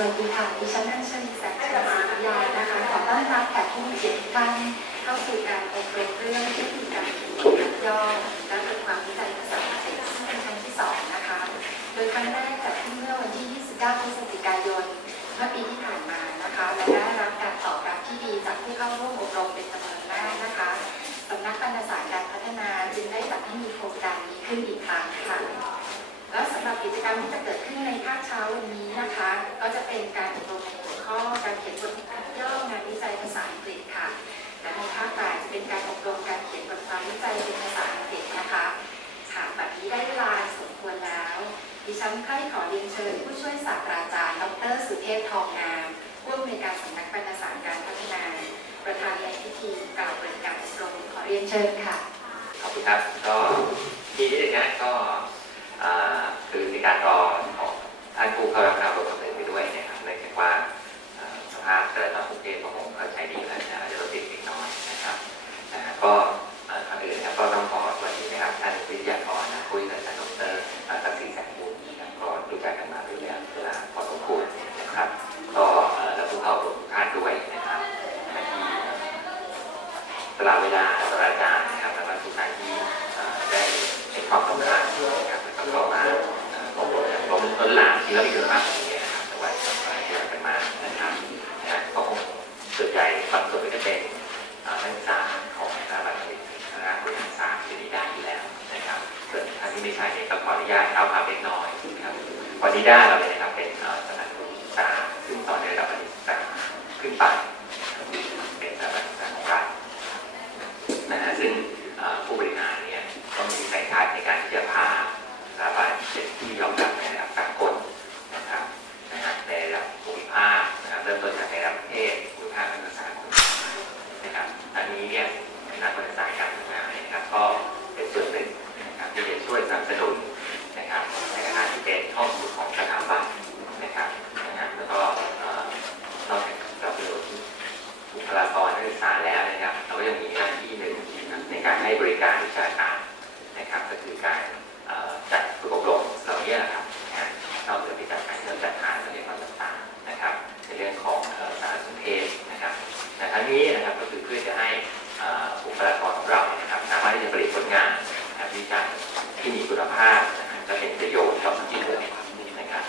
วัสดีค่ะดิฉันนันชลีแสงชัยศรียานะคะขอต้อนรับแขกผู้มีเกียรติทุกท่านเข้าสู่การอบรมเรื่องเทคนิคการเขียนยักย่อและบทความวิจัยภาษาอังกฤษซึ่งเป็นครั้งที่2นะคะโดยครั้งแรกจัดขึ้นเมื่อวันที่ 29 พฤศจิกายนเมื่อปีที่ผ่านมานะคะและได้รับการตอบรับที่ดีจากผู้เข้าร่วมอบรมเป็นจำนวนมากนะคะสำนักบรรณาธิการพัฒนาจึงได้จัดให้มีโครงการนี้ขึ้นอีกครั้งค่ะและสำหรับกิจกรรมที่จะเกิดขึ้นในภาคเช้าวันนี้นะคะก็จะเป็นการอบรมในหัวข้อการเขียนบทความย่องานวิจัยภาษาอังกฤษค่ะและในภาคบ่ายจะเป็นการอบรมการเขียนบทความวิจัยเป็นภาษาอังกฤษนะคะค่ะแบบนี้ได้เวลาสมควรแล้วดิฉันใคร่ขอเรียนเชิญผู้ช่วยศาสตราจารย์ดร.สุเทพทองงามผู้อำนวยการสำนักบรรณาธิการพัฒนาประธานในพิธีกล่าวเปิดการอบรมขอเรียนเชิญค่ะขอบคุณครับก็ที่นี้เนี่ยก็คือในการรอของท่านผู้เข้ารับการอบรมไปด้วยนะครับเนื่องจากว่าสภาพจราจรกรุงเทพก็คงเข้าใจดีแล้วนะรถติดนิดน้อยนะครับก็ก่อนอื่นครับก็ต้องขอสวัสดีนะครับท่านวิทยากรคุยกับท่านดร.ศักดิ์ศรีแสงบุญนะครับก็รู้จักกันมาด้วยแล้วเวลาพอสมควรนะครับก็และผู้เข้าอบรมทุกท่านด้วยนะครับที่ตลาดเวลาตลาดการนะครับและทุกท่านที่ได้เห็นความสำคัญนะครับแล้วก็มาอบรมต้นหลังที่เรามีคุณภาพอย่างนี้นะครับแต่ว่าที่เราเป็นมานะครับก็คงส่วนใหญ่บางส่วนก็เป็นนักศึกษาของสถาบันคณะบริหารศาสตร์ที่นี่ได้อยู่แล้วนะครับส่วนท่านที่ไม่ใช่เนี่ยก็ขออนุญาตเอาความเล็กน้อยนะครับวันนี้ได้เราเลยนะครับเป็นสถาบันศึกษาซึ่งสอนในระดับการศึกษาขึ้นไปเป็นสถาบันศึกษาของรัฐนะฮะซึ่งผู้บริหารเนี่ยต้องมีสายทัศน์ในการที่จะพาสถาบันเป็นที่ยอมรับในระดับสากลนะครับในระดับภูมิภาคนะครับเริ่มต้นจากในระดับประเทศภูมิภาคและภาษานะครับอันนี้เนี่ยนักบริหารการทำงานนะครับก็เป็นส่วนหนึ่งนะครับที่จะช่วยสนับสนุนนะครับในการที่เป็นห้องสมุดของสถาบันนะครับแล้วก็นอกจากเราเป็นบุคลากรนักศึกษาแล้วนะครับเราก็ยังมีหน้าที่หนึ่งในการให้บริการวิชาการนะครับก็คือการจัดฝึกอบรมเหล่านี้นะครับนอกจากการจัดหาเรื่องความต่างๆนะครับในเรื่องของสารสนเทศนะครับแต่ทั้งนี้นะครับก็คือเพื่อจะให้บุคลากรของเรานะครับสามารถที่จะผลิตผลงานวิจัยที่มีคุณภาพและเป็นประโยชน์ต่อสังคมนะครับ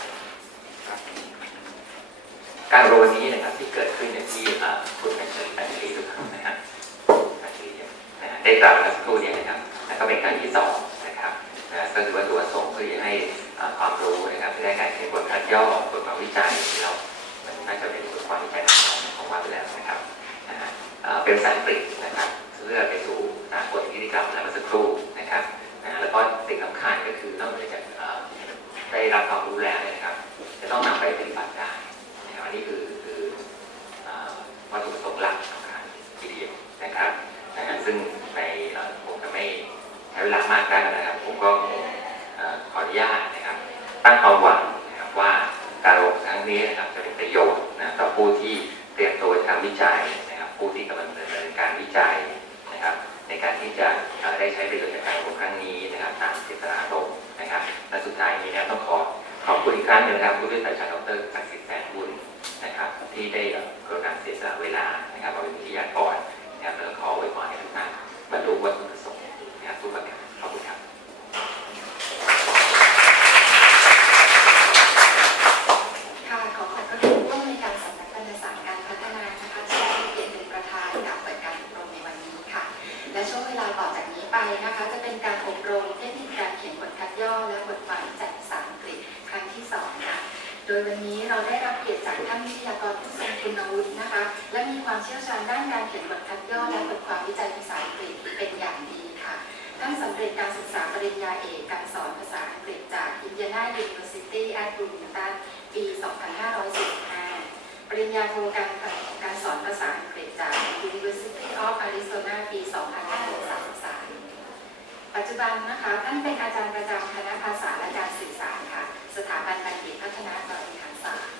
การอบรมวันนี้นะครับที่เกิดขึ้นในที่คุณแม่ชีอาจารย์ทุกท่านนะครับได้กล่าวมาสักครู่นี้นะครับแล้วก็เป็นการที่2นะครับก็คือว่าตัวส่งเพื่อให้ความรู้นะครับที่ได้การเขียนบทคัดย่อบทความวิจัยแล้วมันน่าจะเป็นบทความวิจัยของว่าไปแล้วนะครับเป็นภาษาอังกฤษนะครับเพื่อไปสู่บทที่ได้กล่าวมาสักครู่นะครับแล้วก็สิ่งสำคัญก็คือนอกจากได้รับความรู้แล้วนะครับจะต้องนำไปปฏิบัติได้นะครับอันนี้คือวัตถุประสงค์หลักสำคัญทีเดียวนะครับซึ่งในผมจะไม่ใช้เวลามากได้นะครับผมก็ขออนุญาตนะครับตั้งความหวังนะครับว่าการอบรมครั้งนี้นะครับจะเป็นประโยชน์นะต่อผู้ที่เตรียมตัวทำวิจัยนะครับผู้ที่กำลังดำเนินการวิจัยนะครับในการที่จะได้ใช้ประโยชน์จากการอบรมครั้งนี้นะครับตามเจตนารมณ์นะครับและสุดท้ายนี้นะต้องขอบคุณอีกครั้งหนึ่งนะครับผู้ช่วยศาสตราจารย์ดร.ศักดิ์ศรีแสงบุญนะครับที่ได้กรุณาเสียสละเวลานะครับมาเป็นวิทยากรนะครับแล้วขออวยพรให้ทุกท่านบรรลุวัตถุประสงค์นะครับทุกประการขอบคุณครับค่ะขอขอบพระคุณผู้อำนวยการสำนักบรรณาธิการพัฒนานะคะที่ให้เกียรติเป็นประธานกล่าวเปิดการอบรมในวันนี้ค่ะและช่วงเวลาต่อจากนี้ไปนะคะจะเป็นการอบรมเทคนิคการเขียนบทคัดย่อและบทความวิจัยภาษาอังกฤษครั้งที่2ค่ะโดยวันนี้เราได้รับเกียรติจากท่านวิทยากรผู้ทรงคุณวุฒินะคะและมีความเชี่ยวชาญด้านการเขียนบทคัดย่อและบทความวิจัยภาษาอังกฤษเป็นอย่างดีค่ะท่านสำเร็จการศึกษาปริญญาเอกการสอนภาษาอังกฤษจาก Indiana University at Bloomington ปี 2545 ปริญญาโทการสอนภาษาอังกฤษจาก University of Arizona ปี 2533 ปัจจุบันนะคะท่านเป็นอาจารย์ประจำคณะภาษาและการสื่อสารค่ะสถาบันบัณฑิตพัฒนาบริหารศาสตร์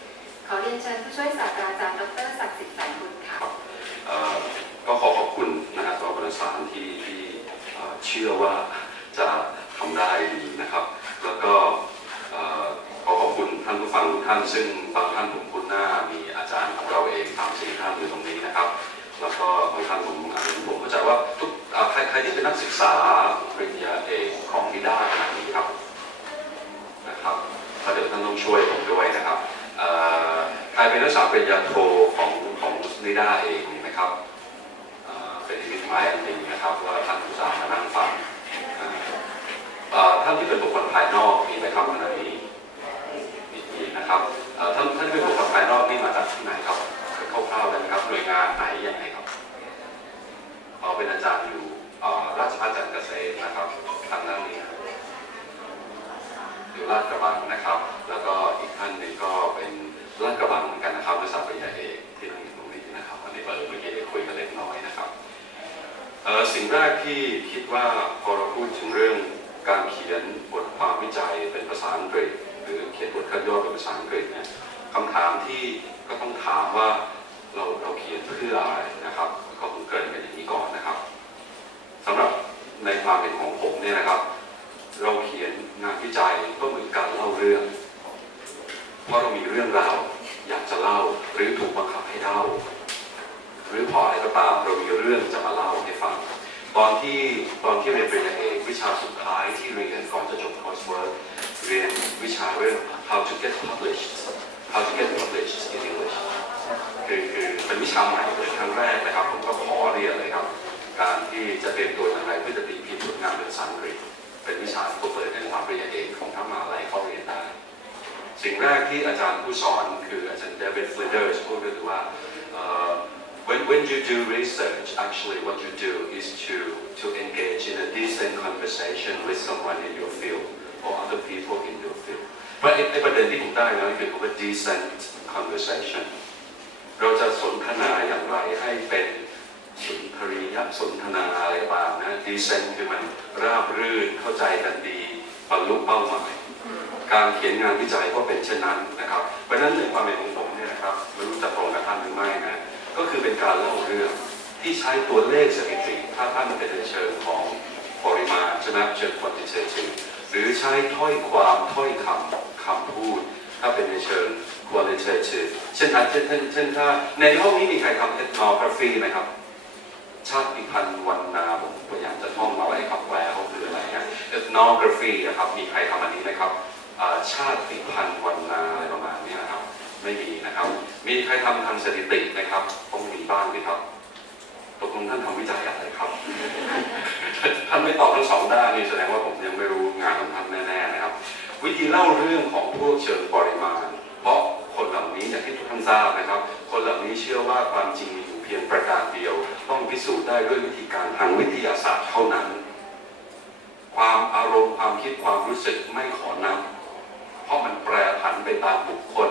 ขอเรียนเชิญผู้ช่วยศาสตราจารย์ดร.ศักดิ์ศรีแสงบุญค่ะก็ขอบคุณนะครับสำหรับบริษัทที่เชื่อว่าจะทำได้ดีนะครับแล้วก็ขอขอบคุณท่านผู้ฟังทุกท่านซึ่งบางท่านผมคุ้น ก็บางท่านผมเข้าใจว่าทุกใครที่เป็นนักศึกษาปริญญาเอกของนิด้าขณะนี้ครับนะครับเดี๋ยวท่านต้องช่วยผมด้วยนะครับใครเป็นนักศึกษาปริญญาโทของนิด้าเองไหมครับเป็นที่หมายอันหนึ่งนะครับว่าท่านผู้สามานั่งฟังท่านที่เป็นบุคคลภายนอกมีไหมครับขณะนี้มีนะครับท่านที่เป็นบุคคลภายนอกนี่มาจากที่ไหนครับคร่าวๆได้ไหมครับหน่วยงานไหนยังไงครับเป็นอาจารย์อยู่ราชภัฏจันทร์เกษตรนะครับทางด้านนี้อยู่ลาดกระบังนะครับแล้วก็อีกท่านหนึ่งก็เป็นลาดกระบังเหมือนกันนะครับนักศึกษาปริญญาเอกที่นั่งอยู่ตรงนี้นะครับอันนี้เมื่อกี้ได้คุยกันเล็กน้อยนะครับสิ่งแรกที่คิดว่าพอเราพูดถึงเรื่องการเขียนบทความวิจัยเป็นภาษาอังกฤษหรือเขียนบทคัดย่อเป็นภาษาอังกฤษเนี่ยคำถามที่ก็ต้องถามว่าเราเขียนเพื่ออะไรนะครับก็คงเกิดกันอย่างนี้ก่อนนะครับสำหรับในความเป็นของผมเนี่ยนะครับเราเขียนงานวิจัยก็เหมือนการเล่าเรื่องเพราะเรามีเรื่องราวอยากจะเล่าหรือถูกบังคับให้เล่าหรือพออะไรก็ตามเรามีเรื่องจะมาเล่าให้ฟังตอนที่เรียนปริญญาเอกวิชาสุดท้ายที่เรียนก่อนจะจบคอร์สเวิร์กเรียนวิชาเรื่อง how to get published in English คือเป็นวิชาใหม่เลยครั้งแรกนะครับผมก็ขอเรียนเลยครับการที่จะเตรียมตัวอย่างไรเพื่อจะตีพิมพ์ผลงานเป็นภาษาอังกฤษเป็นวิชาที่เปิดในระดับปริญญาเอกของทั้งมหาวิทยาลัยเข้าเรียนได้สิ่งแรกที่อาจารย์ผู้สอนคืออาจารย์เดวิดฟลินเดอร์สพูดก็คือว่าwhen you do research, actually what you do is to engage in a decent conversation with someone in your field or other people in your field. เพราะไอ้ประเด็นที่ผมได้นะคือคำว่า decent conversation เราจะสนทนาอย่างไรให้เป็นสุนทรียสนทนาอะไรบ้างนะ decent คือมันราบรื่นเข้าใจกันดีบรรลุเป้าหมายการเขียนงานวิจัยก็เป็นเช่นนั้นนะครับเพราะฉะนั้นในความเป็นของผมเนี่ยนะครับไม่รู้จะตรงกับท่านหรือไม่นะก็คือเป็นการเล่าเรื่องที่ใช้ตัวเลขสถิติถ้าท่านเป็นในเชิงของปริมาณใช่ไหมเชิง quantitative หรือใช้ถ้อยคำพูดถ้าเป็นในเชิง qualitative เช่นถ้าในห้องนี้มีใครทำ ethnography ไหมครับชาติพันธุ์วรรณาผมพยายามจะท่องมาไว้ครับแปลเขาคืออะไรนะ ethnography นะครับมีใครทำอันนี้ไหมครับชาติพันธุ์วรรณาอะไรประมาณนี้นะครับไม่มีนะครับมีใครทำทางสถิติไหมครับต้องมีบ้างไหมครับตกลงท่านทำวิจัยอะไรครับท่านไม่ตอบทั้งสองด้านนี่แสดงว่าผมยังไม่รู้งานของท่านแน่ๆนะครับวิธีเล่าเรื่องของพวกเชิงปริมาณเพราะคนเหล่านี้อย่างที่ทุกท่านทราบนะครับคนเหล่านี้เชื่อว่าความจริงมีอยู่เพียงประการเดียวต้องพิสูจน์ได้ด้วยวิธีการทางวิทยาศาสตร์เท่านั้นความอารมณ์ความคิดความรู้สึกไม่ขอนับเพราะมันแปรผันไปตามบุคคล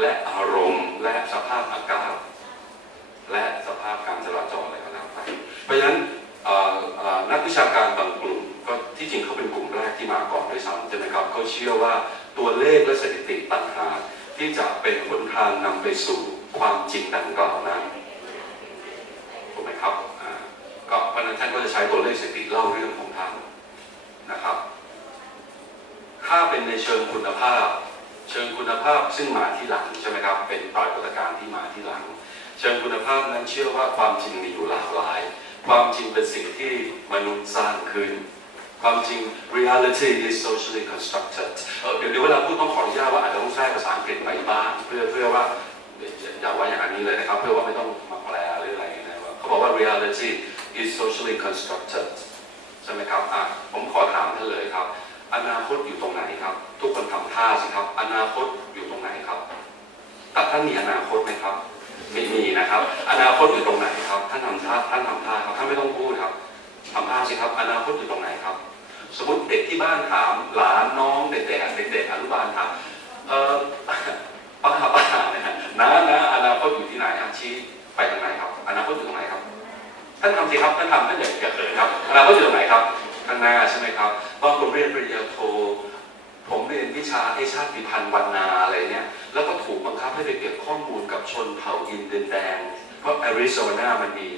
และอารมณ์และสภาพอากาศและสภาพการจราจรอะไรก็แล้วแต่เพราะฉะนั้นนักวิชาการบางกลุ่มก็ที่จริงเขาเป็นกลุ่มแรกที่มาก่อนด้วยซ้ำใช่ไหมครับเขาเชื่อว่าตัวเลขและสถิติต่างหากที่จะเป็นหนทางนำไปสู่ความจริงดังกล่าวนั้นถูกไหมครับก็เพราะฉะนั้นท่านก็จะใช้ตัวเลขสถิติเล่าเรื่องของท่านนะครับถ้าเป็นในเชิงคุณภาพซึ่งมาที่หลังใช่ไหมครับเป็นปรากฏการณ์ที่มาที่หลังเชิงคุณภาพนั้นเชื่อว่าความจริงมีอยู่หลากหลายความจริงเป็นสิ่งที่มนุษย์สร้างขึ้นความจริง reality is socially constructed เดี๋ยวเวลาพูดต้องขออนุญาตว่าอาจจะต้องแทรกภาษาอังกฤษไปบ้างเพื่อว่าอย่าว่าอย่างนี้เลยนะครับเพื่อว่าไม่ต้องมาแปลหรืออะไรนะเขาบอกว่า reality is socially constructed ใช่ไหมครับผมขอถามท่านเลยครับอนาคตอยู่ตรงไหนครับทุกคนทำท่าสิครับอนาคตอยู่ตรงไหนครับท่านมีอนาคตไหมครับไม่มีนะครับอนาคตอยู่ตรงไหนครับท่านทำท่าครับท่านไม่ต้องพูดครับทำท่าสิครับอนาคตอยู่ตรงไหนครับสมมติเด็กที่บ้านถามหลานน้องเด็กอนุบาลถามป้านะอนาคตอยู่ที่ไหนชี้ไปทางไหนครับอนาคตอยู่ตรงไหนครับท่านทำสิครับท่านทำท่านอย่าเขินครับอนาคตอยู่ตรงไหนครับข้างหน้าใช่ไหมครับตอนผมเรียนปริญญาโทผมเรียนวิชาชาติพันธุ์วรรณาอะไรเนี่ยแล้วก็ถูกบังคับให้ไปเก็บข้อมูลกับชนเผ่าอินเดียนแดงเพราะแอริโซนามันมี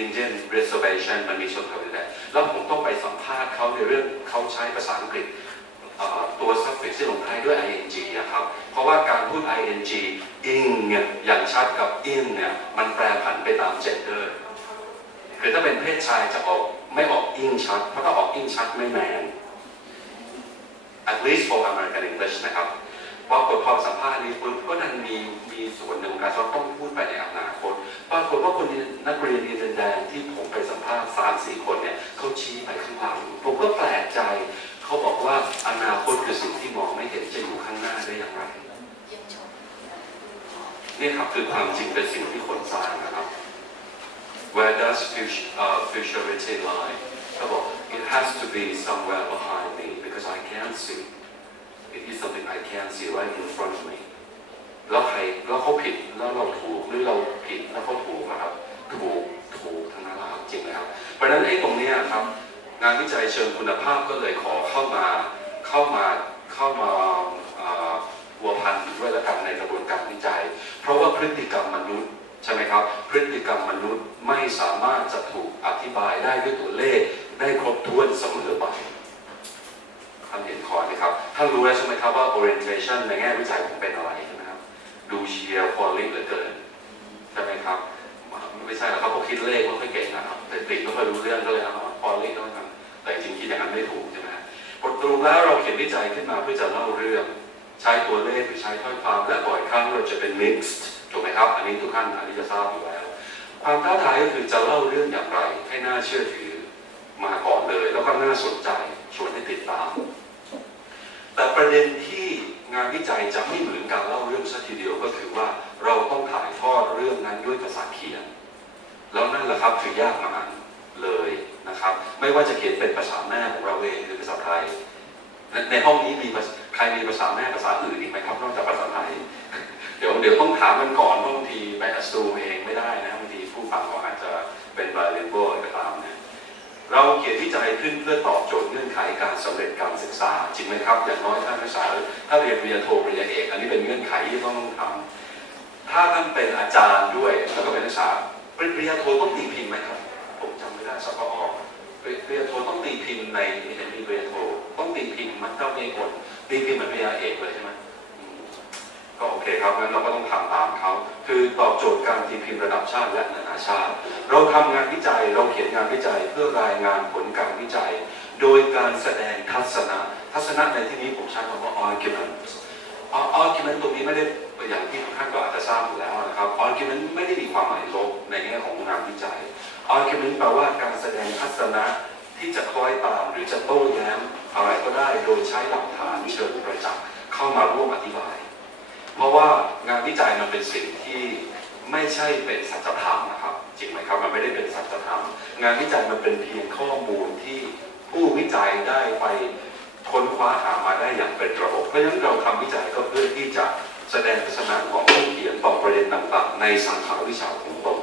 Indian Reservation มันมีชนเผ่าอินเดียนแดงแล้วผมต้องไปสัมภาษณ์เขาในเรื่องเขาใช้ภาษาอังกฤษ ตัว suffix ที่ลงท้ายด้วย ing นะครับเพราะว่าการพูด ing ing เนี่ยอย่างชัดกับ in เนี่ยมันแปรผันไปตาม gender คือถ้าเป็นเพศชายจะไม่ออก ing ชัดเพราะถ้าออก ing ชัดไม่ man at least for American English นะครับพอสัมภาษณ์นี้ปุ๊บก็ดันมีส่วนหนึ่งการจะต้องพูดไปในอนาคตปรากฏว่าคนนักเรียนดินแดงที่ผมไปสัมภาษณ์ 3-4 คนเนี่ยเขาชี้ไปข้างหลังผมก็แปลกใจเขาบอกว่าอนาคตคือสิ่งที่มองไม่เห็นจะอยู่ข้างหน้าได้อย่างไรนี่ครับคือความจริงเป็นสิ่งที่คนสร้างนะครับ Where does futurity lie เขาบอก it has to be somewhere behind me because I can't see it is something I can't see right in front of me แล้วเขาผิดแล้วเราถูกหรือเราผิดแล้วเขาถูกนะครับถูกทั้งนั้นครับจริงนะครับเพราะฉะนั้นไอ้ตรงนี้ครับงานวิจัยเชิงคุณภาพก็เลยขอเข้ามาวัวพันด้วยแล้วกันในกระบวนการวิจัยเพราะว่าพฤติกรรมมนุษย์ใช่ไหมครับพฤติกรรมมนุษย์ไม่สามารถจะถูกอธิบายได้ด้วยตัวเลขได้ครบถ้วนเสมอไปท่านเห็นคอไหมครับท่านรู้แล้วใช่ไหมครับว่า orientation ในแง่วิจัยผมเป็นอะไรใช่ไหมครับดูเชียร์พอลิเหลือเกินใช่ไหมครับไม่ใช่แล้วครับเขาคิดเลขไม่ค่อยเก่งนะครับแต่ติดไม่ค่อยรู้เรื่องก็เลยเอาพอลิต้องทำแต่จริงคิดอย่างนั้นไม่ถูกใช่ไหมบทตรงแล้วเราเขียนวิจัยขึ้นมาเพื่อจะเล่าเรื่องใช้ตัวเลขหรือใช้ถ้อยคำและบ่อยครั้งเราจะเป็น mixed ถูกไหมครับอันนี้ทุกท่านจะทราบอยู่แล้วความท้าทายก็คือจะเล่าเรื่องอย่างไรให้น่าเชื่อถือมาก่อนเลยแล้วก็น่าสนใจชวนให้ติดตามแต่ประเด็นที่งานวิจัยจะไม่เหมือนการเล่าเรื่องสักทีเดียวก็คือว่าเราต้องถ่ายทอดเรื่องนั้นด้วยภาษาเขียนแล้วนั่นแหละครับคือยากมากเลยนะครับไม่ว่าจะเขียนเป็นภาษาแม่ของเราเองหรือภาษาไทยในห้องนี้มีใครมีภาษาแม่ภาษาอื่นอีกไหมครับนอกจากภาษาไทยเดี๋ยวต้องถามมันก่อนบางทีไปอัสตูเองไม่ได้นะบางทีผู้ฟังก็อาจจะเป็นไบลิงโกก็ตามเนี่ยเราเขียนวิจัยขึ้นเพื่อตอบโจทย์เงื่อนไขการสำเร็จการศึกษาจริงไหมครับอย่างน้อยถ้าเรียนปริญญาโทปริญญาเอกอันนี้เป็นเงื่อนไขที่ต้องทำถ้าท่านเป็นอาจารย์ด้วยแล้วก็เป็นนักศึกษาปริญญาโทต้องตีพิมพ์ไหมครับผมจำไม่ได้สกอปริญญาโทต้องตีพิมพ์ในปริญญาโทต้องตีพิมพ์มันต้องมีผลตีพิมพ์เหมือนปริญญาเอกเลยใช่ไหมก็โอเคครับงั้นเราก็ต้องทำตามเขาคือตอบโจทย์การตีพิมพ์ระดับชาติและนานาชาติเราทำงานวิจัยเราเขียนงานวิจัยเพื่อรายงานผลการวิจัยโดยการแสดงทัศนะในที่นี้ผมใช้คำว่า argument ตรงนี้ไม่ได้อย่างที่ทุกท่านก็อาจจะทราบอยู่แล้วนะครับ argument ไม่ได้มีความหมายลบในแง่ของงานวิจัย argument แปลว่าการแสดงทัศนะที่จะคล้อยตามหรือจะโต้แย้งอะไรก็ได้โดยใช้หลักฐานเชิงประจักษ์เข้ามาร่วมอธิบายเพราะว่างานวิจัยมันเป็นสิ่งที่ไม่ใช่เป็นสัจธรรมนะครับจริงไหมครับมันไม่ได้เป็นสัจธรรมงานวิจัยมันเป็นเพียงข้อมูลที่ผู้วิจัยได้ไปค้นคว้าหามาได้อย่างเป็นระบบเพราะฉะนั้นเราทำวิจัยก็เพื่อที่จะแสดงทัศนะของผู้เขียนต่อประเด็นต่างๆในสาขาวิชาของตน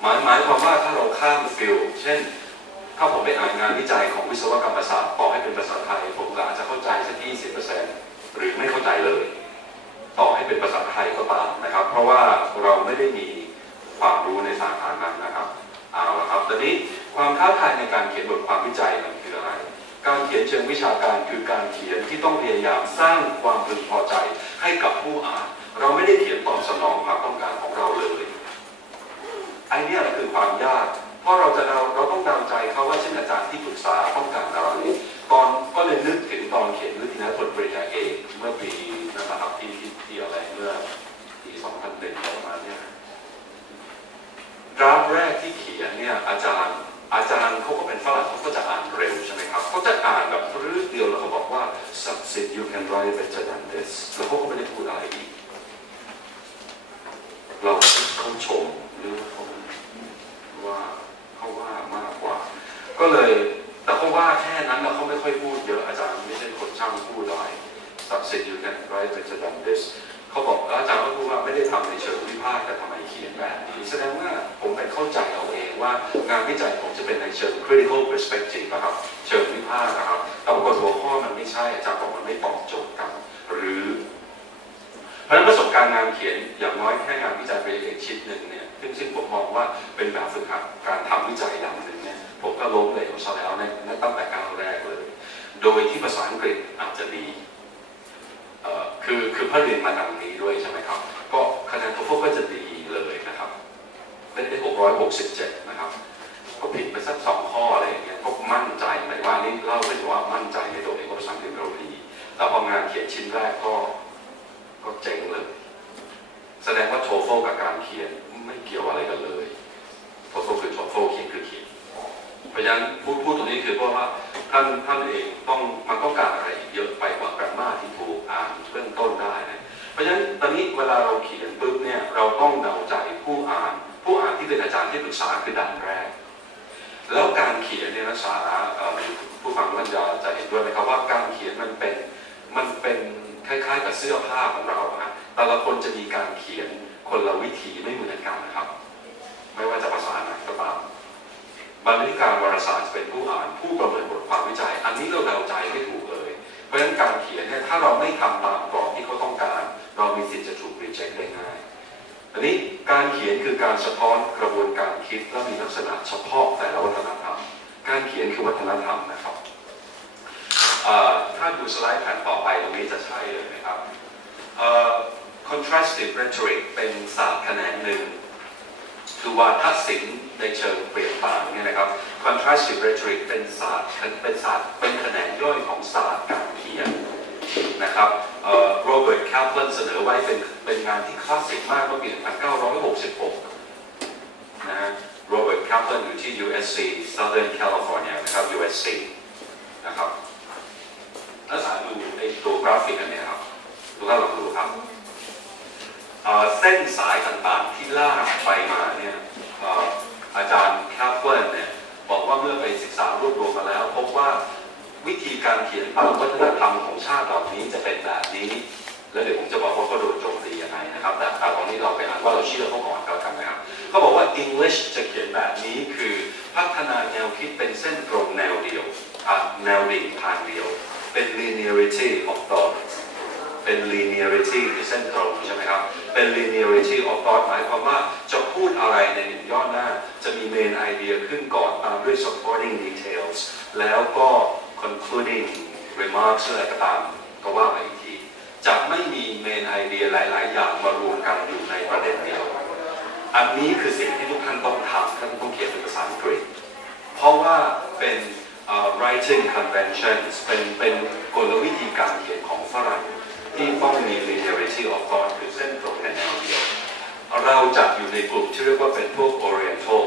หมายความว่าถ้าเราข้ามฟิลเช่นถ้าผมไปอ่านงานวิจัยของวิศวกรรมศาสตร์ต่อให้เป็นภาษาไทยผมก็อาจจะเข้าใจสัก 20% หรือไม่เข้าใจเลยต่อให้เป็นภาษาไทยก็ตามนะครับเพราะว่าเราไม่ได้มีความรู้ในสาขานั้นนะครับเอาละครับตอนนี้ความท้าทายในการเขียนบทความวิจัยมันคืออะไรการเขียนเชิงวิชาการคือการเขียนที่ต้องพยายามสร้างความพึงพอใจให้กับผู้อ่านเราไม่ได้เขียนตอบสนองความต้องการของเราเลยไอ้นี่แหละคือความยากเพราะเราต้องเดาใจเขาว่าเช่นอาจารย์ที่ปรึกษาต้องการอะไรก็เลยนึกถึงตอนเขียนวิทยาผลปริญญาเอกเมื่อปีนะครับที่อะไรเมื่อปี 2001 ประมาณนี้ดราฟแรกที่เขียนเนี่ยอาจารย์เขาก็เป็นฝรั่งเขาก็จะอ่านเร็วใช่ไหมครับเขาจะอ่านแบบรื้อเดียวแล้วเขาบอกว่า succeed you can write better than this แล้วเขาก็ไม่ได้พูดอะไรอีกเราเขาชมหรือว่าเขาว่ามากกว่าก็เลยแต่เขาว่าแค่นั้นแล้วเขาไม่ค่อยพูดเยอะอาจารย์ไม่ใช่คนช่างพูดอะไร succeed you can write better than this เขาบอกอาจารย์ก็พูดว่าไม่ได้ทำในเชิงวิพากษ์แต่ทำไมเขียนแบบนี้แสดงว่าผมไปเข้าใจเอาเองว่างานวิจัยผมจะเป็นในเชิง critical perspective นะครับเชิงวิพากษ์นะครับแต่ปรากฏหัวข้อมันไม่ใช่อาจารย์บอกมันไม่ตอบโจทย์กันหรือเพราะฉะนั้นประสบการณ์งานเขียนอย่างน้อยแค่งานวิจัยปริญญาเอกชิ้นหนึ่งเนี่ยซึ่งผมมองว่าเป็นแบบฝึกหัดการทำวิจัยอย่างหนึ่งเนี่ยผมก็ล้มเหลวซะแล้วในตั้งแต่ก้าวแรกเลย โดยที่ภาษาอังกฤษอาจจะดีคือพอเรียนมาทางนี้ด้วยใช่ไหมครับก็คะแนน TOEFL ก็จะดีเลยนะครับได้667นะครับก็ผิดไปสัก2ข้ออะไรอย่างเงี้ยก็มั่นใจหมายว่านี่เล่าเป็นว่ามั่นใจในตัวเองว่าภาษาอังกฤษเราดีแต่พองานเขียนชิ้นแรกก็เจ๋งเลยแสดงว่า TOEFL กับการเขียนไม่เกี่ยวอะไรกันเลย TOEFL คือ TOEFL เขียนคือเขียนเพราะฉะนั้นพูดตรงนี้คือเพราะว่าท่านเองมันต้องการอะไรเยอะไปกว่า grammar ที่ถูกอ่านเบื้องต้นได้นะเพราะฉะนั้นตอนนี้เวลาเราเขียนปุ๊บเนี่ยเราต้องเดาใจผู้อ่านที่เป็นอาจารย์ที่ปรึกษาคือด่านแรกแล้วการเขียนเนี่ยนักศึกษาผู้ฟังมันจะเห็นด้วยไหมครับว่าการเขียนมันเป็นคล้ายๆกับเสื้อผ้าของเราอะแต่ละคนจะมีการเขียนคนละวิธีไม่เหมือนกันนะครับไม่ว่าจะภาษาไหนก็ตามบรรณาธิการวารสารเป็นผู้อ่านผู้ประเมินบทความวิจัยอันนี้เราเดาใจไม่ถูกเลยเพราะฉะนั้นการเขียนเนี่ยถ้าเราไม่ทำตามกรอบที่เขาต้องการเรามีสิทธิ์จะถูกรีเจ็คได้ง่ายอันนี้การเขียนคือการสะท้อนกระบวนการคิดและมีลักษณะเฉพาะแต่ละวัฒนธรรมการเขียนคือวัฒนธรรมนะครับถ้าดูสไลด์แผ่นต่อไปตรงนี้จะใช่เลยนะครับcontrastive rhetoric เป็นศาสตร์แขนงหนึ่งคือวาทศิลป์ในเชิงเปลี่ยนต่างเนี่ยนะครับ contrastive rhetoric เป็นแขนงย่อยของศาสตร์การเขียนนะครับโรเบิร์ตแคปเลนเสนอไว้เป็นงานที่คลาสสิกมากเมื่อปี 1966 นะฮะโรเบิร์ตแคปเลนอยู่ที่ USC Southern California นะครับ USC นะครับถ้าสารดูในตัวกราฟิกอันนี้ครับทุกท่านลองดูครับเส้นสายต่างๆที่ลากไปมาเนี่ยอาจารย์แคปเลนเนี่ยบอกว่าเมื่อไปศึกษารวบรวมมาแล้วพบว่าวิธีการเขียนตามวัฒนธรรมของชาติเหล่านี้จะเป็นแบบนี้แล้วเดี๋ยวผมจะบอกว่าเขาโดนโจมตียังไงนะครับแต่ตอนนี้เราไปอ่านว่าเราเชื่อเขาก่อนก็แล้วกันนะครับเขาบอกว่า English จะเขียนแบบนี้คือพัฒนาแนวคิดเป็นเส้นตรงแนวเดียวแนวดิ่งทางเดียวเป็น linearity of thought เป็น linearity คือเส้นตรงใช่ไหมครับเป็น linearity of thought หมายความว่าจะพูดอะไรในหนึ่งย่อหน้าจะมี main idea ขึ้นก่อนตามด้วย supporting details แล้วก็ concluding remarks อะไรก็ตามก็ว่าไปอีกทีจะไม่มี main idea หลายๆอย่างมารวมกันอยู่ในประเด็นเดียวอันนี้คือสิ่งที่ทุกท่านต้องทำท่านต้องเขียนเป็นภาษาอังกฤษเพราะว่าเป็น writing conventions เป็นกลวิธีการเขียนของฝรั่งที่ต้องมี linearity of thought คือเส้นตรงในแนวเดียวเราจะอยู่ในกลุ่มที่เรียกว่าเป็นพวก oriental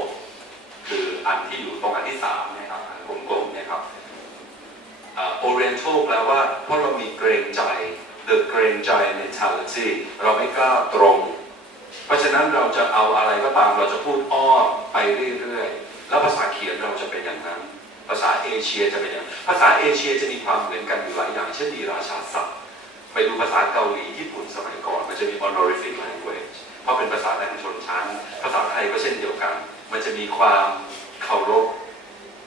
คืออันที่อยู่ตรงอันที่3เนี่ยครับอันกลมๆเนี่ยครับoriental แปลว่าเพราะเรามีเกรงใจ the เกรงใจ mentality เราไม่กล้าตรงเพราะฉะนั้นเราจะเอาอะไรก็ตามเราจะพูดอ้อมไปเรื่อยๆแล้วภาษาเขียนเราจะเป็นอย่างนั้นภาษาเอเชียจะเป็นอย่างภาษาเอเชียจะมีความเหมือนกันอยู่หลายอย่างเช่นมีราชาศัพท์ไปดูภาษาเกาหลีญี่ปุ่นสมัยก่อนมันจะมี honorific language เพราะเป็นภาษาแห่งชนชั้นภาษาไทยก็เช่นเดียวกันมันจะมีความเคารพ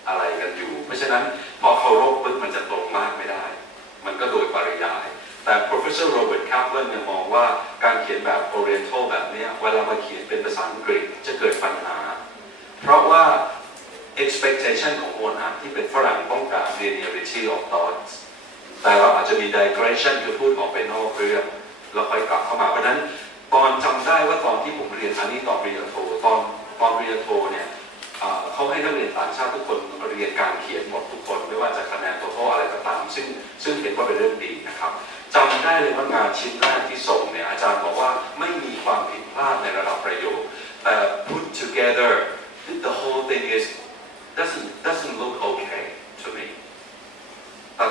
อะไรกันอยู่เพราะฉะนั้นพอเคารพปุ๊บมันจะตรงมากไม่ได้มันก็โดยปริยายแต่ Professor Robert Kaplan เนี่ยมองว่าการเขียนแบบ Oriental แบบนี้เวลามาเขียนเป็นภาษาอังกฤษจะเกิดปัญหาเพราะว่า expectation ของคนอ่านที่เป็นฝรั่งต้องการ linearity of thoughts แต่เราอาจจะมี digression คือพูดออกไปนอกเรื่องเราค่อยกลับเข้ามาเพราะนั้นตอนจำได้ว่าตอนที่ผมเรียนอันนี้ตอนปริญญาโทตอนปริญญาโทเนี่ยเขาให้นักเรียนต่างชาติทุกคนเรียนการเขียนหมดทุกคนไม่ว่าจะคะแนนโทท้อะไรก็ตามซึ่งเห็นว่าเป็นเรื่องดีนะครับจำได้เลยว่างานชิ้นแรกที่ส่งเนี่ยอาจารย์บอกว่าไม่มีความผิดพลาดในระดับประโยคแต่ put together the whole thing is doesn't look okay to me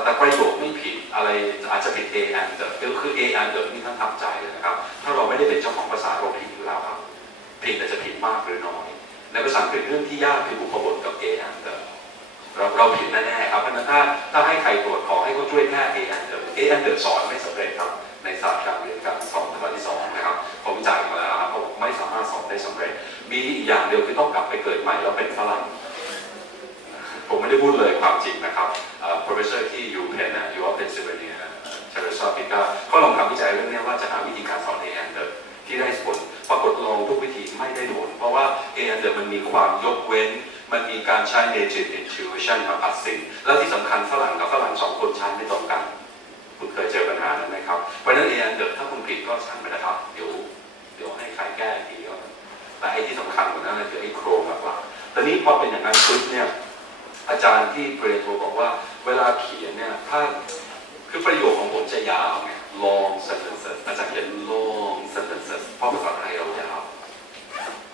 แต่ประโยคไม่ผิดอะไรอาจจะผิด a and the คือ a and the นี่ท่านทำใจเลยนะครับถ้าเราไม่ได้เป็นเจ้าของภาษาเราผิดอยู่แล้วครับผิดแต่จะผิดมากหรือน้อยในภาษาอังกฤษเรื่องที่ยากคือบุพบทกับ a and the เราผิดแน่ๆครับเพราะฉะนั้นถ้าให้ใครตรวจขอให้เขาช่วยแค่ a and the สอนไม่สำเร็จครับในศาสตร์การเรียนการสอนธรรมที่2นะครับผมจ่ายมาแล้วครับเขาไม่สามารถสอนได้สำเร็จมีอีกอย่างเดียวคือต้องกลับไปเกิดใหม่แล้วเป็นฝรั่งผมไม่ได้พูดเลยความจริงนะครับ professor ที่ยูเพนยูออฟเพนซิลเวเนียเชอร์ซอปิก้าเขาลองทำวิจัยเรื่องนี้ว่าจะหาวิธีการสอน a and the ที่ได้ผลปรากฏลองทุกวิธีไม่ได้ผลเพราะว่า a and the มันมีความยกเว้น มันมีการใช้ native intuition มาตัดสินแล้วที่สำคัญฝรั่งกับฝรั่งสองคนใช้ไม่ตรงกันคุณเคยเจอปัญหานั้นไหมครับเพราะฉะนั้นเองเดี๋ยวถ้าคุณผิดก็ช่างมันนะครับเดี๋ยวให้ใครแก้ทีก็แต่ไอ้ที่สำคัญกว่านั้นคือไอ้โครงหลักๆตอนนี้พอเป็นอย่างนั้นปุ๊บเนี่ยอาจารย์ที่ปริญญาโทบอกว่าเวลาเขียนเนี่ยถ้าคือประโยคของผมจะยาวไง long sentences อาจารย์เขียน long sentences เพราะภาษาไทยเรายาว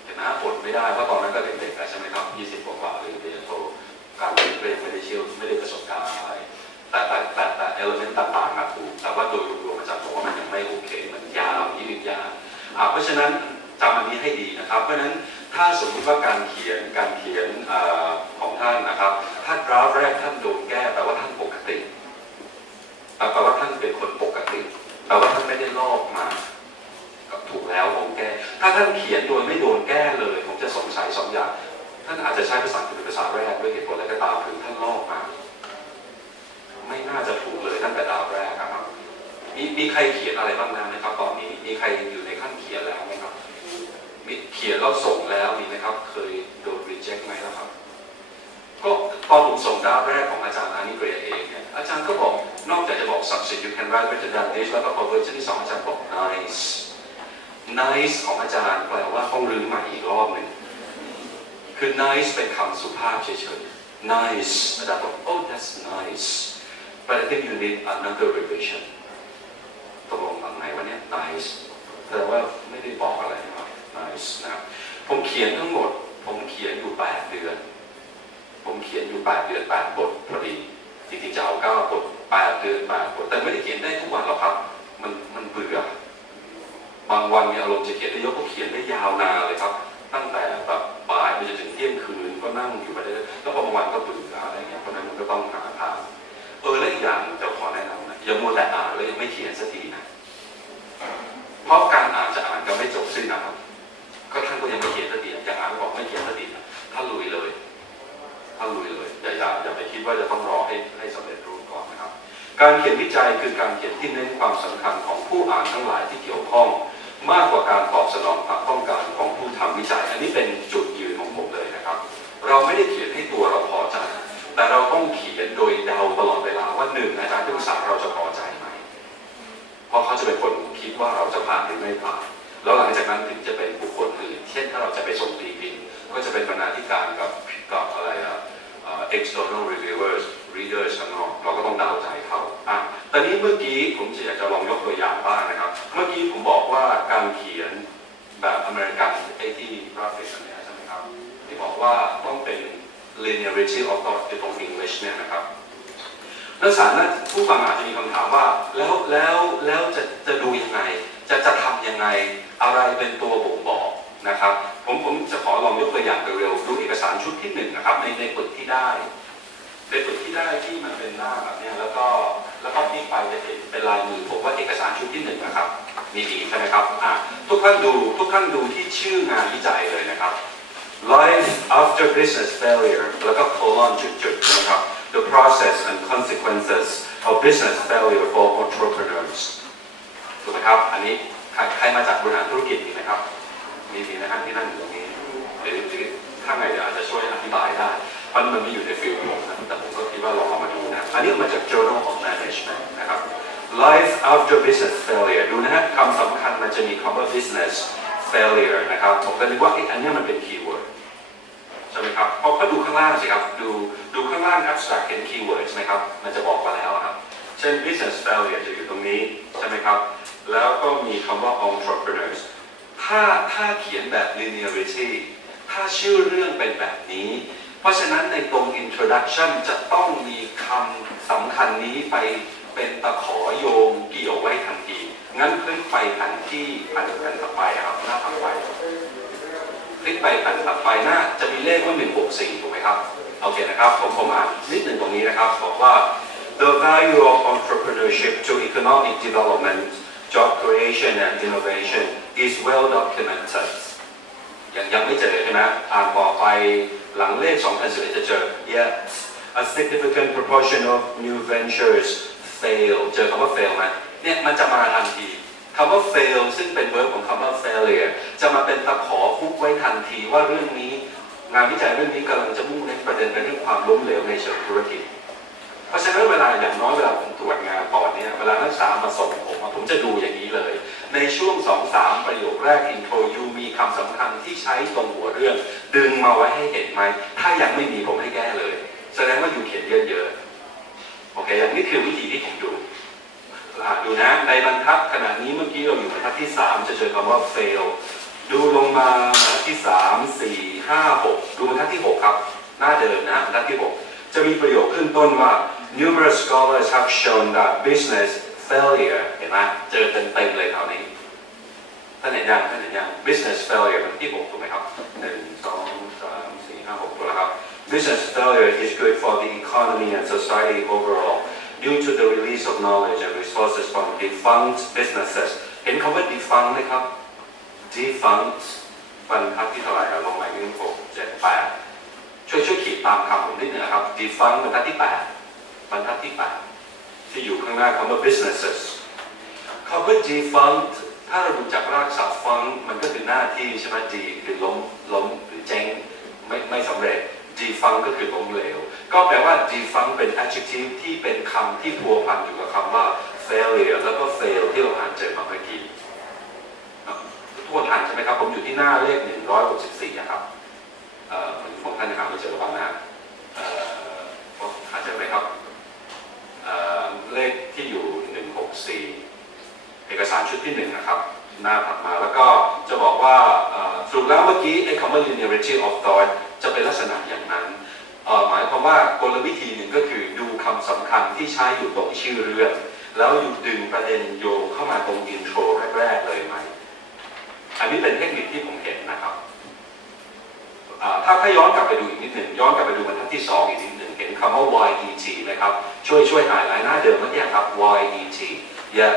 เห็นไหมอดไม่ได้เพราะตอนนั้นก็เด็กๆใช่ไหมครับ20 กว่าเรียนปริญญาโทการเรียนก็ยังไม่ได้เชี่ยวไม่ได้ประสบการณ์อะไรแต่เอลเมนต์ต่างๆนะถูกแต่ว่าโดยรวมๆอาจารย์บอกว่ามันยังไม่โอเคมันยาวยืดยาวเพราะฉะนั้นจำอันนี้ให้ดีนะครับเพราะฉะนั้นถ้าสมมติว่าการเขียนของท่านนะครับถ้าดราฟแรกท่านโดนแก้แปลว่าท่านปกติแปลว่าท่านเป็นคนปกติแปลว่าท่านไม่ได้ลอกมาก็ถูกแล้วผมแก้ถ้าท่านเขียนโดยไม่โดนแก้เลยผมจะสงสัย2 อย่างท่านอาจจะใช้ภาษาเป็นภาษาแรกด้วยเหตุผลอะไรก็ตามหรือท่านลอกมาไม่น่าจะถูกเลยตั้งแต่ดราฟแรกครับมีใครเขียนอะไรบ้างแล้วไหมครับตอนนี้มีใครอยู่ในขั้นเขียนแล้วไหมครับเขียนแล้วส่งแล้วมีไหมครับเคยโดน reject ไหมล่ะครับก็ตอนผมส่งดราฟแรกของอาจารย์อานิเกรเองเนี่ยอาจารย์ก็บอกนอกจากจะบอก subject you can write better than this แล้วก็ version ที่ 2อาจารย์บอก nice ของอาจารย์แปลว่าต้องรื้อใหม่อีกรอบหนึ่งคือ nice เป็นคำสุภาพเฉยๆ nice อาจารย์บอก oh that's nice but I think you need another revision ตกลงทำไงวะเนี่ย nice แต่ว่าไม่ได้บอกอะไรนะครับ nice นะครับผมเขียนทั้งหมดผมเขียนอยู่8 เดือนผมเขียนอยู่8 เดือน8 บทพอดีจริงๆจะเอา9 บท8 เดือน8 บทแต่ไม่ได้เขียนได้ทุกวันหรอกครับมันเบื่อบางวันมีอารมณ์จะเขียนได้เยอะก็เขียนได้ยาวนานเลยครับตั้งแต่แบบบ่ายไปจนถึงเที่ยงคืนก็นั่งอยู่ไปเรื่อยแล้วพอบางวันก็เบื่ออะไรเงี้ยเพราะนั้นมันก็ต้องหาทางและอีกอย่างจะขอแนะนำนะอย่ามัวแต่อ่านแล้วยังไม่เขียนสักทีนะเพราะการอ่านจะอ่านก็ไม่จบสิ้นนะครับก็ท่านก็ยังไม่เขียนสักทีอย่างอ่านบอกไม่เขียนสักทีถ้าลุยเลยอย่าไปคิดว่าจะต้องรอให้สำเร็จรูปก่อนนะครับการเขียนวิจัยคือการเขียนที่เน้นความสำคัญของผู้อ่านทั้งหลายที่เกี่ยวข้องมากกว่าการตอบสนองความต้องการของผู้ทำวิจัยอันนี้เป็นจุดยืนของผมเลยนะครับเราไม่ได้เขียนให้ตัวเราพอใจแต่เราต้องเขียนโดยเดาตลอดเวลาว่า1อาจารย์ที่ปรึกษาเราจะพอใจไหมเพราะเขาจะเป็นคนคิดว่าเราจะผ่านหรือไม่ผ่านแล้วหลังจากนั้นถึงจะเป็นบุคคลอื่นเช่นถ้าเราจะไปส่งตีพิมพ์ก็จะเป็นบรรณาธิการกับอะไรexternal readers ข้างนอกเราก็ต้องเดาใจเขาตอนนี้เมื่อกี้ผมอยากจะลองยกตัวอย่างบ้างนะครับเมื่อกี้ผมบอกว่าการเขียนแบบอเมริกันไอ้ที่กราฟิกเนี่ยใช่ไหมครับที่บอกว่าต้องเป็น linearity of thought ที่ตรง English เนี่ยนะครับนักศึกษาผู้ฟังอาจจะมีคำถามว่าแล้วจะดูยังไงจะทำยังไงอะไรเป็นตัวบ่งบอกนะครับผมจะขอลองยกตัวอย่างเร็วๆดูเอกสารชุดที่1นะครับในปึกที่ได้ที่มันเป็นหน้าแบบนี้แล้วก็ที่ไปจะเห็นเป็นลายมือผมว่าเอกสารชุดที่1นะครับมีดีใช่ไหมครับทุกท่านดูที่ชื่องานวิจัยเลยนะครับ Life after business failure แล้วก็ colon จุดๆนะครับ The process and consequences of business failure for entrepreneurs ถูกไหมครับอันนี้ใครมาจากบริหารธุรกิจมีไหมครับมีนะครับที่นั่งอยู่ตรงนี้หรือถ้าไงอาจจะช่วยอธิบายได้มันไม่อยู่ในฟิลด์ผมนะแต่ผมก็คิดว่าลองเอามาดูนะอันนี้มาจาก Journal of Management นะครับ Life after business failure ดูนะฮะคำสำคัญมันจะมีคำว่า business failure นะครับผมก็นึกว่าอันนี้มันเป็นคีย์เวิร์ดใช่ไหมครับเพราะก็ดูข้างล่างสิครับดูข้างล่าง abstract เห็นคีย์เวิร์ดไหมครับมันจะบอกมาแล้วครับเช่น business failure จะอยู่ตรงนี้ใช่ไหมครับแล้วก็มีคำว่า entrepreneursถ้าเขียนแบบ linearity ถ้าชื่อเรื่องเป็นแบบนี้เพราะฉะนั้นในตรง introduction จะต้องมีคำสำคัญนี้ไปเป็นตะขอโยงเกี่ยวไว้ทันทีงั้นคลิกไปแผ่นถัดไปครับหน้าถัดไปคลิกไปแผ่นถัดไปหน้าจะมีเลขว่า164ถูกไหมครับโอเคนะครับผมอ่านนิดหนึ่งตรงนี้นะครับบอกว่า The value of entrepreneurship to economic development job creation and innovation is well documented ยังไม่เจอใช่ไหมอ่านต่อไปหลังเลข2011จะเจอ Yet a significant proportion of new ventures fail เจอคำว่า fail ไหมเนี่ยมันจะมาทันทีคำว่า fail ซึ่งเป็น verb ของคำว่า failure จะมาเป็นตะขอคุกไว้ทันทีว่าเรื่องนี้ งานวิจัยเรื่องนี้กำลังจะมุ่งเน้นประเด็นในเรื่องความล้มเหลวในเชิงธุรกิจเพราะฉะนั้นเวลาอย่างน้อยเวลาผมตรวจงานตอนนี้เวลานักศึกษามาส่งผมจะดูอย่างนี้เลยในช่วง 2-3 ประโยคแรกอินโทรยูมีคำสำคัญที่ใช้ตรงหัวเรื่องดึงมาไว้ให้เห็นไหมถ้ายังไม่มีผมให้แก้เลยแสดงว่าอยู่เขียนเยอะๆโอเคอย่างนี้คือวิธีที่ผมดูดูนะในบรรทัดขณะนี้เมื่อกี้เราอยู่บรรทัดที่ 3จะเจอคำว่า fail ดูลงมาบรรทัดที่ 3 4 5 6ดูบรรทัดที่ 6 ครับหน้าเดิมนะบรรทัดที่ 6จะมีประโยคขึ้นต้นว่า numerous scholars have shown that business failure เห็นไหมเจอเต็มๆเลยคราวนี้ท่านเห็นยัง business failure บรรทัดที่ 6 ถูกไหมครับ1 2 3 4 5 6ถูกแล้วครับ business failure is good for the economy and society overall due to the release of knowledge and resources from defunct businesses เห็นคำว่า defunct ไหมครับ defunct บรรทัดที่เท่าไหร่ลงมา1 6 7 8ช่วยขีดตามคำผมนิดนึงนะครับ defunct บรรทัดที่ 8 บรรทัดที่ 8 ที่อยู่ข้างหน้าคำว่า businesses คำว่า defunct ถ้าเราดูจากรากศัพท์ funct มันก็คือหน้าที่ใช่ไหม D คือล้มหรือเจ๊งไม่สำเร็จ defunct ก็คือล้มเหลวก็แปลว่า defunct เป็น adjective ที่เป็นคำที่พัวพันอยู่กับคำว่า failure แล้วก็ fail ที่เราอ่านเจอมาเมื่อกี้ทุกคนอ่านใช่ไหมครับผมอยู่ที่หน้าเลข164ครับผมท่านหาไม่เจอบ้างนะหาเจอไหมครับเลขที่อยู่164เอกสารชุดที่1นะครับหน้าถัดมาแล้วก็จะบอกว่าสรุปแล้วเมื่อกี้ไอ้คำว่า linearity of thought จะเป็นลักษณะอย่างนั้นหมายความว่ากลวิธีหนึ่งก็คือดูคำสำคัญที่ใช้อยู่ตรงชื่อเรื่องแล้วอยู่ดึงประเด็นโยงเข้ามาตรงอินโทรแรกๆเลยไหมอันนี้เป็นเทคนิคที่ผมเห็นนะครับถ้าย้อนกลับไปดูอีกนิดหนึ่งย้อนกลับไปดูบรรทัดที่ 2อีกนิดหนึ่งเห็นคำว่า YET ไหมครับช่วยหายไลน์หน้าเดิมเมื่อกี้ครับ YET yes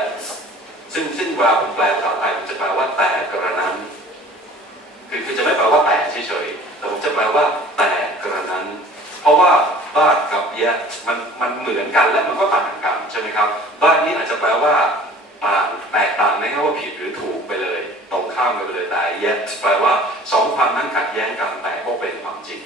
ซึ่งเวลาผมแปลภาษาไทยผมจะแปลว่าแต่กระนั้นคือจะไม่แปลว่าแต่เฉยๆแต่ผมจะแปลว่าแต่กระนั้นเพราะว่าบ้านกับ yes มันเหมือนกันและมันก็ต่างกันใช่ไหมครับบ้านนี้อาจจะแปลว่าแตกต่างไม่ใช่ว่าผิดหรือถูกไปเลยตรงข้ามไปเลยแต่ yes แปลว่า2ความนั้นขัดแย้งกันแต่ก็เป็นความจริง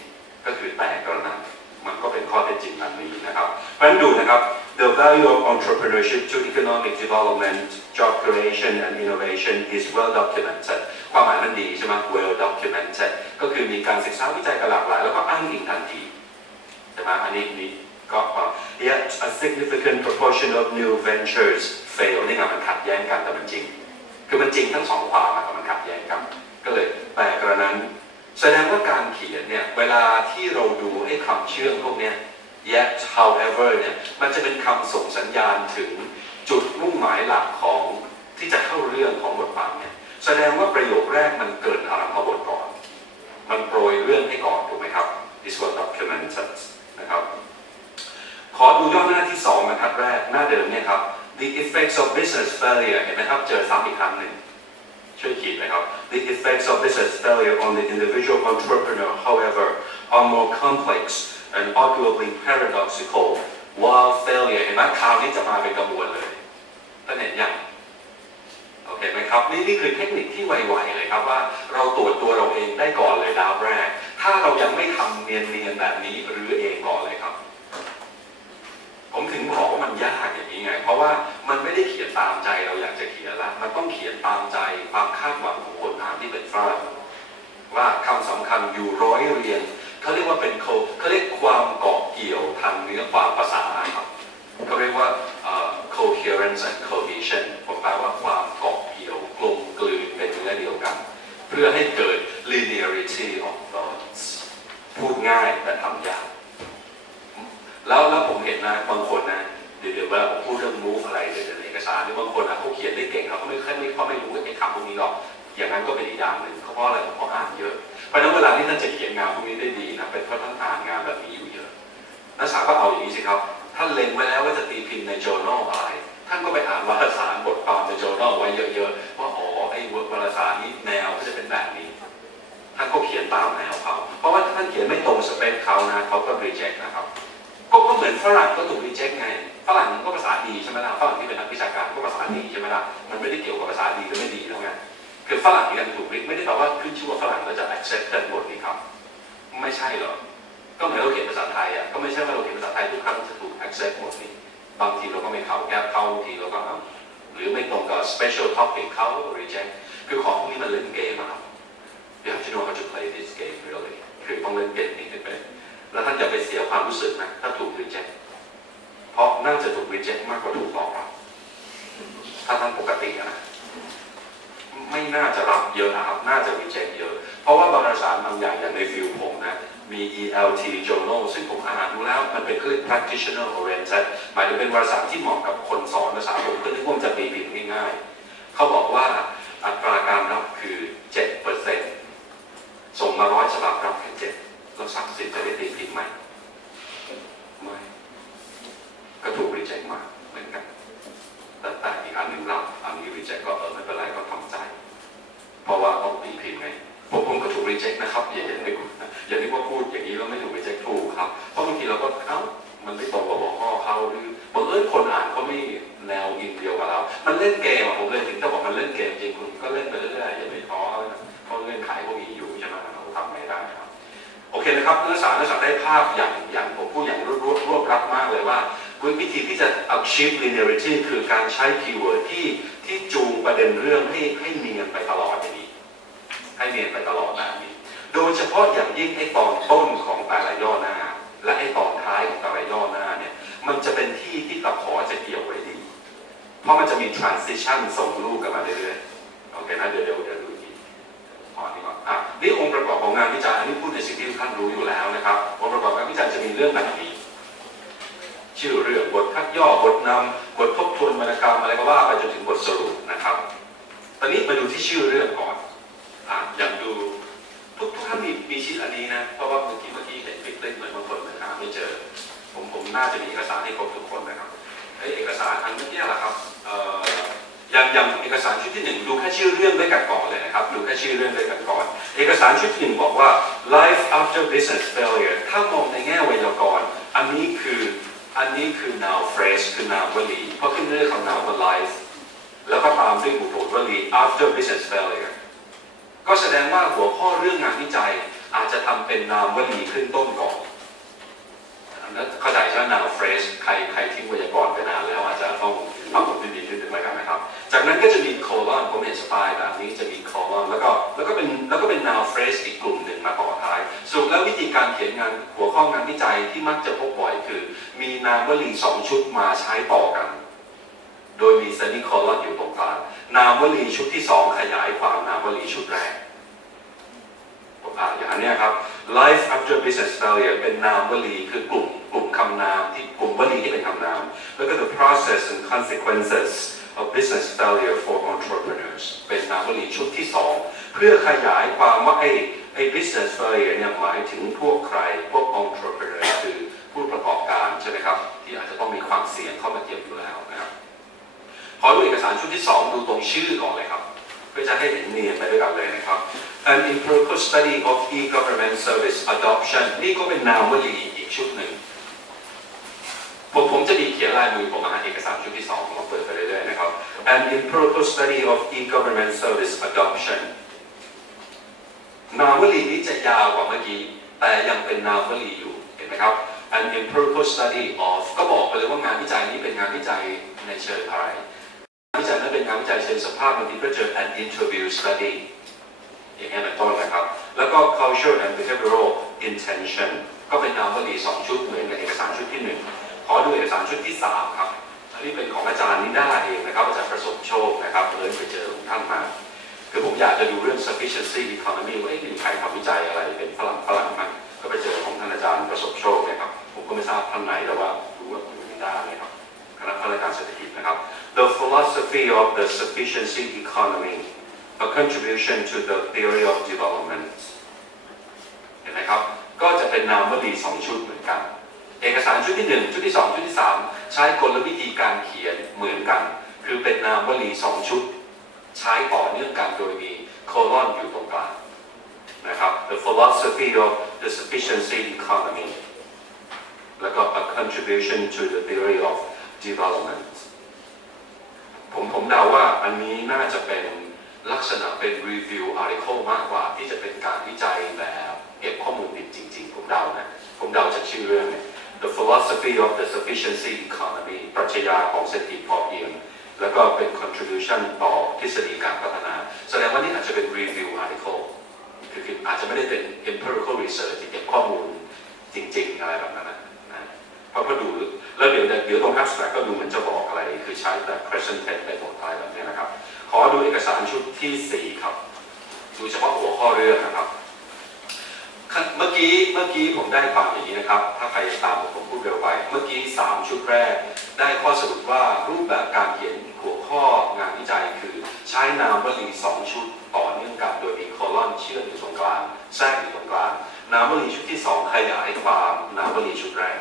ก็คือแต่กระนั้นมันก็เป็นข้อเท็จจริงอันนี้นะครับเพราะฉะนั้นดูนะครับ the value of entrepreneurship to economic development job creation and innovation is well documented ความหมายมันดีใช่ไหม well documented ก็คือมีการศึกษาวิจัยกันหลากหลายแล้วก็อ้างอิงทันทีใช่ไหมอันนี้ก็ yet a significant proportion of new ventures fail นี่ไงมันขัดแย้งกันแต่มันจริงคือมันจริงทั้ง2ความแต่มันขัดแย้งกันก็เลยแต่กระนั้นแสดงว่าการเขียนเนี่ยเวลาที่เราดูไอ้คำเชื่อมพวกเนี้ย yet however เนี่ยมันจะเป็นคำส่งสัญญาณถึงจุดมุ่งหมายหลักของที่จะเข้าเรื่องของบทความเนี่ยแสดงว่าประโยคแรกมันเกิดอารัมภบทก่อนมันโปรยเรื่องให้ก่อนถูกไหมครับ is well documented นะครับขอดูย่อหน้าที่2บรรทัดแรกหน้าเดิมเนี่ยครับ the effects of business failure เห็นไหมครับเจอซ้ำอีกครั้งหนึ่งช่วยขีดนะครับ The effects of business failure on the individual entrepreneur, however, are more complex and arguably paradoxical. While failure เห็นไหมคราวนี้จะมาเป็นกระบวนเลยท่านเห็นยังโอเคไหมครับนี่คือเทคนิคที่ไวๆเลยครับว่าเราตรวจตัวเราเองได้ก่อนเลยดาวแรกถ้าเรายังไม่ทำเนียนๆแบบนี้หรือเองก่อนเลยครับผมถึงบอกว่ามันยากอย่างนี้ไงเพราะว่ามันไม่ได้เขียนตามใจเราอยากจะเขียนละมันต้องเขียนตามใจความคาดหวังของคนอ่านที่เป็นฝรั่งว่าคำสำคัญอยู่ร้อยเรียงเขาเรียกว่าเป็นเขาเรียกความเกาะเกี่ยวทางเนื้อความภาษาครับเขาเรียกว่า coherence and cohesion ผมแปลว่าความเกาะเกี่ยวกลมกลืนเป็นเนื้อเดียวกันเพื่อให้เกิด linearity of thoughts พูดง่ายแต่ทำยากแล้วผมเห็นนะบางคนนะเดี๋ยวเวลาผมพูดเรื่อง move อะไรเดี๋ยวในเอกสารหรือบางคนเขาเขียนได้เก่งเขาไม่รู้ไอ้คำพวกนี้หรอกอย่างนั้นก็เป็นอีกอย่างหนึ่งเพราะอะไรเพราะอ่านเยอะเพราะฉะนั้นเวลาที่ท่านจะเขียนงานพวกนี้ได้ดีนะเป็นเพราะท่านอ่านงานแบบนี้อยู่เยอะนักศึกษาก็เอาอย่างนี้สิครับท่านเล็งไว้แล้วว่าจะตีพิมพ์ใน journal อะไรท่านก็ไปอ่านวารสารบทความใน journal ไว้เยอะๆว่าอ๋อไอ้วารสารนี้แนวก็จะเป็นแบบนี้ท่านก็เขียนตามแนวเขาเพราะว่าถ้าท่านเขียนไม่ตรงสเปคเขานะเขาก็ reject นะครับก็เหมือนฝรั่งก็ถูก reject ไงฝรั่งก็ภาษาดีใช่ไหมล่ะฝรั่งที่เป็นนักวิชาการก็ภาษาดีใช่ไหมล่ะมันไม่ได้เกี่ยวกับภาษาดีหรือไม่ดีแล้วไงคือฝรั่งยังถูกไม่ได้แปลว่าขึ้นชื่อว่าฝรั่งแล้วจะ accept กันหมดนี่ครับไม่ ยอ่ะก็ไม่ใช่ว่าเราเขียนภาษาไทยทุกครั้งจะถูก accept หมดนี่บางทีเราก็ไม่เข้าแก้เข้าบางทีเราก็เอาหรือไม่ตรงกับ special topic เขา reject คือของพวกนี้มันเล่นเกมครับ you have to know how to play this game really คือต้องเล่นเกมนี้ให้เป็นแล้วท่านจะไปเสียความรู้สึกนะถ้าถูก reject เพราะน่าจะถูก reject มากกว่าถูกตอบรับถ้าท่านปกตินะไม่น่าจะรับเยอะนะครับน่าจะ reject เยอะเพราะว่าบางสารบางอย่างในฟิลผมนะมี ELT journal ซึ่งผมอ่านดูแล้วมันเป็นเรื่อง practitioner oriented หมายถึงเป็นวารสารที่เหมาะกับคนสอนภาษาผมก็นึกว่าจะตีพิมพ์ง่ายๆเขาบอกว่าอัตราการรับคือ 7% ส่งมา100 ฉบับรับแค่7เราสั่งสิทธิ์จะได้ตีพิมพ์ไหมไม่ก็ถูก reject มาเหมือนกันแต่อีกอันหนึ่งรับอันนี้ reject ก็ไม่เป็นไรก็ทำใจเพราะว่าต้องตีพิมพ์ไงผมก็ถูก reject นะครับอย่านึกว่าพูดอย่างนี้แล้วไม่ถูก reject ถูกครับเพราะบางทีเราก็มันไม่ตรงกับหัวข้อเขาหรือบางคนอ่านก็ไม่แนวอินเดียวกับเรามันเล่นเกมผมเลยถึงจะบอกมันเล่นเกมจริงคุณก็เล่นไปเรื่อยๆอย่าไปท้อเขาเล่นขายพวกนี้อยู่ใช่ไหมเราทำไม่ได้ครับโอเคนะครับเนื้อสารได้ภาพอย่างผมพูดอย่างรวบรัดมากเลยว่าวิธีที่จะ achieve linearity คือการใช้คีย์เวิร์ดที่จูงประเด็นเรื่องให้เนียนไปตลอดอย่างนี้ให้เนียนไปตลอดแบบนี้โดยเฉพาะอย่างยิ่งไอ้ตอนต้นของแต่ละย่อหน้าและไอ้ตอนท้ายของแต่ละย่อหน้าเนี่ยมันจะเป็นที่ตะขอจะเกี่ยวไว้ดีเพราะมันจะมี transition ส่งลูกกันมาเรื่อยๆโอเคนะเดี๋ยวดูทีขอนี้ก่อนนี่องค์ประกอบของงานวิจัยอันนี้พูดในสิ่งที่ทุกท่านรู้อยู่แล้วนะครับองค์ประกอบงานวิจัยจะมีเรื่องแบบนี้ชื่อเรื่องบทคัดย่อบทนำบททบทวนวรรณกรรมอะไรก็ว่าไปจนถึงบทสรุปนะครับตอนนี้มาดูที่ชื่อเรื่องก่อนอย่างดูทุกท่านมีชีทอันนี้นะเพราะว่าเมื่อกี้เห็นคลิปเล่นเหมือนบางคนหาไม่เจอผมน่าจะมีเอกสารให้ครบทุกคนนะครับเอกสารอันเมื่อกี้แหละครับอย่างเอกสารชุดที่1ดูแค่ชื่อเรื่องด้วยกันก่อนเลยนะครับดูแค่ชื่อเรื่องด้วยกันก่อนเอกสารชุดที่1บอกว่า life after business failure ถ้ามองในแง่ไวยากรณ์อันนี้คือ noun phrase คือ noun วลีเพราะขึ้นด้วยคำ noun ว่า life แล้วก็ตามด้วยบุพวลี after business failure ก็แสดงว่าหัวข้อเรื่องงานวิจัยอาจจะทำเป็น noun วลีขึ้นต้นก่อนเข้าใจใช่ไหม noun phrase ใครทิ้งไวยากรณ์ไปนานแล้วอาจจะต้องทำผลดีๆขึ้นด้วยกันนะครับจากนั้นก็จะมี colon ผมเห็นสไตล์แบบนี้จะมี colon แล้วก็เป็น noun phrase อีกกลุ่มหนึ่งมาต่อท้ายสรุปแล้ววิธีการเขียนงานหัวข้องานวิจัยที่มักจะพบบ่อยคือมีนามวลี2ชุดมาใช้ต่อกันโดยมี semicolon อยู่ตรงกลางนามวลีชุดที่2ขยายความนามวลีชุดแรกอย่างนี้ครับ life after business failure เป็นนามวลีคือกลุ่มคำนามที่กลุ่มวลีที่เป็นคำนามแล้วก็ the process and consequences of business failure for entrepreneurs เป็นนามวลีชุดที่2เพื่อขยายความว่าไอ้ business failure เนี่ยหมายถึงพวกใครพวก entrepreneur คือผู้ประกอบการใช่ไหมครับที่อาจจะต้องมีความเสี่ยงเข้ามาเกี่ยวอยู่แล้วนะครับขอดูเอกสารชุดที่2ดูตรงชื่อก่อนเลยครับเพื่อจะให้เห็นเนียนไปด้วยกันเลยนะครับ An empirical study of e-government service adoption นี่ก็เป็นนามวลีอีกชุดหนึ่งผมจะมีเขียนลายมือผมเอกสารชุดที่2ผมเปิดไปเรื่อยๆนะครับ An empirical study of e-government service adoption นามวลีนี้จะยาวกว่าเมื่อกี้แต่ยังเป็นนามวลีอยู่เห็นไหมครับ An empirical study of ก็บอกไปเลยว่างานวิจัยนี้เป็นงานวิจัยในเชิงอะไรวิจัยนั้นเป็นงานวิจัยเชิงสภาพบางทีก็เจอ an interview study อย่างนี้เป็นต้นนะครับแล้วก็ cultural and behavioral intention ก็เป็นนามวลี2ชุดเหมือนกับเอกสารชุดที่1ขอดูเอกสารชุดที่3ครับอันนี้เป็นของอาจารย์นิด้าเองนะครับอาจารย์ประสบโชคนะครับเลยไปเจอของท่านมาคือผมอยากจะดูเรื่อง sufficiency economy ว่ามีใครทำวิจัยอะไรเป็นฝรั่งมั้ยก็ไปเจอของท่านอาจารย์ประสบโชคนะครับผมก็ไม่ทราบท่านไหนแต่ว่ารู้ว่าอยู่นิด้าเลยครับคณะข้าราชการเศรษฐกิจนะครับ The philosophy of the sufficiency economy, a contribution to the theory of development เห็นไหมครับก็จะเป็นนามวลี2ชุดเหมือนกันเอกสารชุดที่1ชุดที่2ชุดที่3ใช้กลวิธีการเขียนเหมือนกันคือเป็นนามวลี2ชุดใช้ต่อเนื่องกันโดยมีโคลอนอยู่ตรงกลางนะครับ The philosophy of the sufficiency economy แล้วก็ a contribution to the theory of developmentผมเดาว่าอันนี้น่าจะเป็นลักษณะเป็น review article มากกว่าที่จะเป็นการวิจัยแบบเก็บข้อมูลดิบจริงๆผมเดาจากชื่อ รื่องเนี่ย The philosophy of the sufficiency economy ปรัชญาของเศรษฐกิจพอเพียงแล้วก็เป็น contribution ต่อทฤษฎีการพัฒนาแสดงว่านี่อาจจะเป็น review article คืออาจจะไม่ได้เป็น empirical research ที่เก็บข้อมูลจริงๆอะไรแบบนั้นนะเพราะก็ดูแล้วเดี๋ยวตรง abstract ก็ดูเหมือนจะบอกอะไรคือใช้แต่ present tense ไปหมดท้ายแบบนี้นะครับขอดูเอกสารชุดที่4ครับดูเฉพาะหัวข้อเรื่องนะครับเมื่อกี้ผมได้ความอย่างนี้นะครับถ้าใครตามผมพูดเร็วไปเมื่อกี้3ชุดแรกได้ข้อสรุปว่ารูปแบบการเขียนหัวข้องานวิจัยคือใช้นามวลี2ชุดต่อเนื่องกันโดยมีโคลอนเชื่อมอยู่ตรงกลางแทรกอยู่ตรงกลางนามวลีชุดที่2ขยายความนามวลีชุดแรก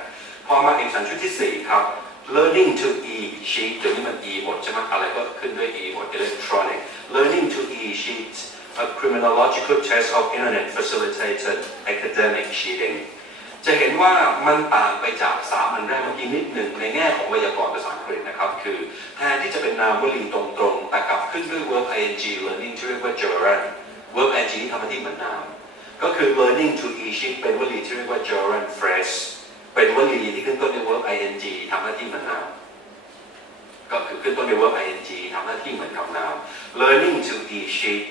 พอมาเอกสารชุดที่4ครับ learning to e sheet เดี๋ยวนี้มัน e หมดใช่ไหมอะไรก็ขึ้นด้วย e หมด electronic learning to e sheet a criminological test of internet facilitated academic cheating จะเห็นว่ามันต่างไปจาก3อันแรกเมื่อกี้นิดหนึ่งในแง่ของไวยากรณ์ภาษาอังกฤษนะครับคือแทนที่จะเป็นนามวลีตรงๆแต่กลับขึ้นด้วย verb ing learning ที่เรียกว่า gerund verb ing ที่ทำหน้าที่เหมือนนามก็คือ learning to e sheet เป็นวลีที่เรียกว่า gerund phrase เป็นวลีที่ขึ้นต้นด้วย verb ing ทำหน้าที่เหมือนนามก็คือขึ้นต้นด้วย verb ing ทำหน้าที่เหมือนกับนาม learning to e sheet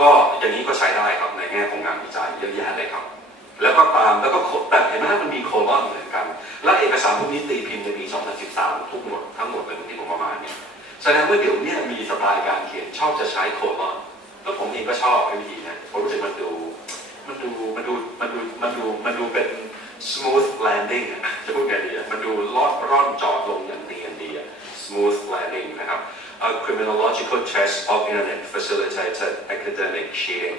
ก็อย่างนี้ก็ใช้ได้ครับในแง่ของงานวิจัยเยอะแยะเลยครับแล้วก็แต่เห็นไหมมันมีโคลอนเหมือนกันและเอกสารพวกนี้ตีพิมพ์ในปี 2013 ทั้งหมดเป็นที่ผมประมาณเนี่ยแสดงว่าเดี๋ยวนี้มีสไตล์การเขียนชอบจะใช้โคลอนแล้วผมเองก็ชอบวิธีนะผมรู้สึกมันดูเป็น smooth landing จะพูดไงดีมันดูร่อนจอดลงอย่างเนียนดี smooth landing นะครับA criminological test of internet facilitated academic cheating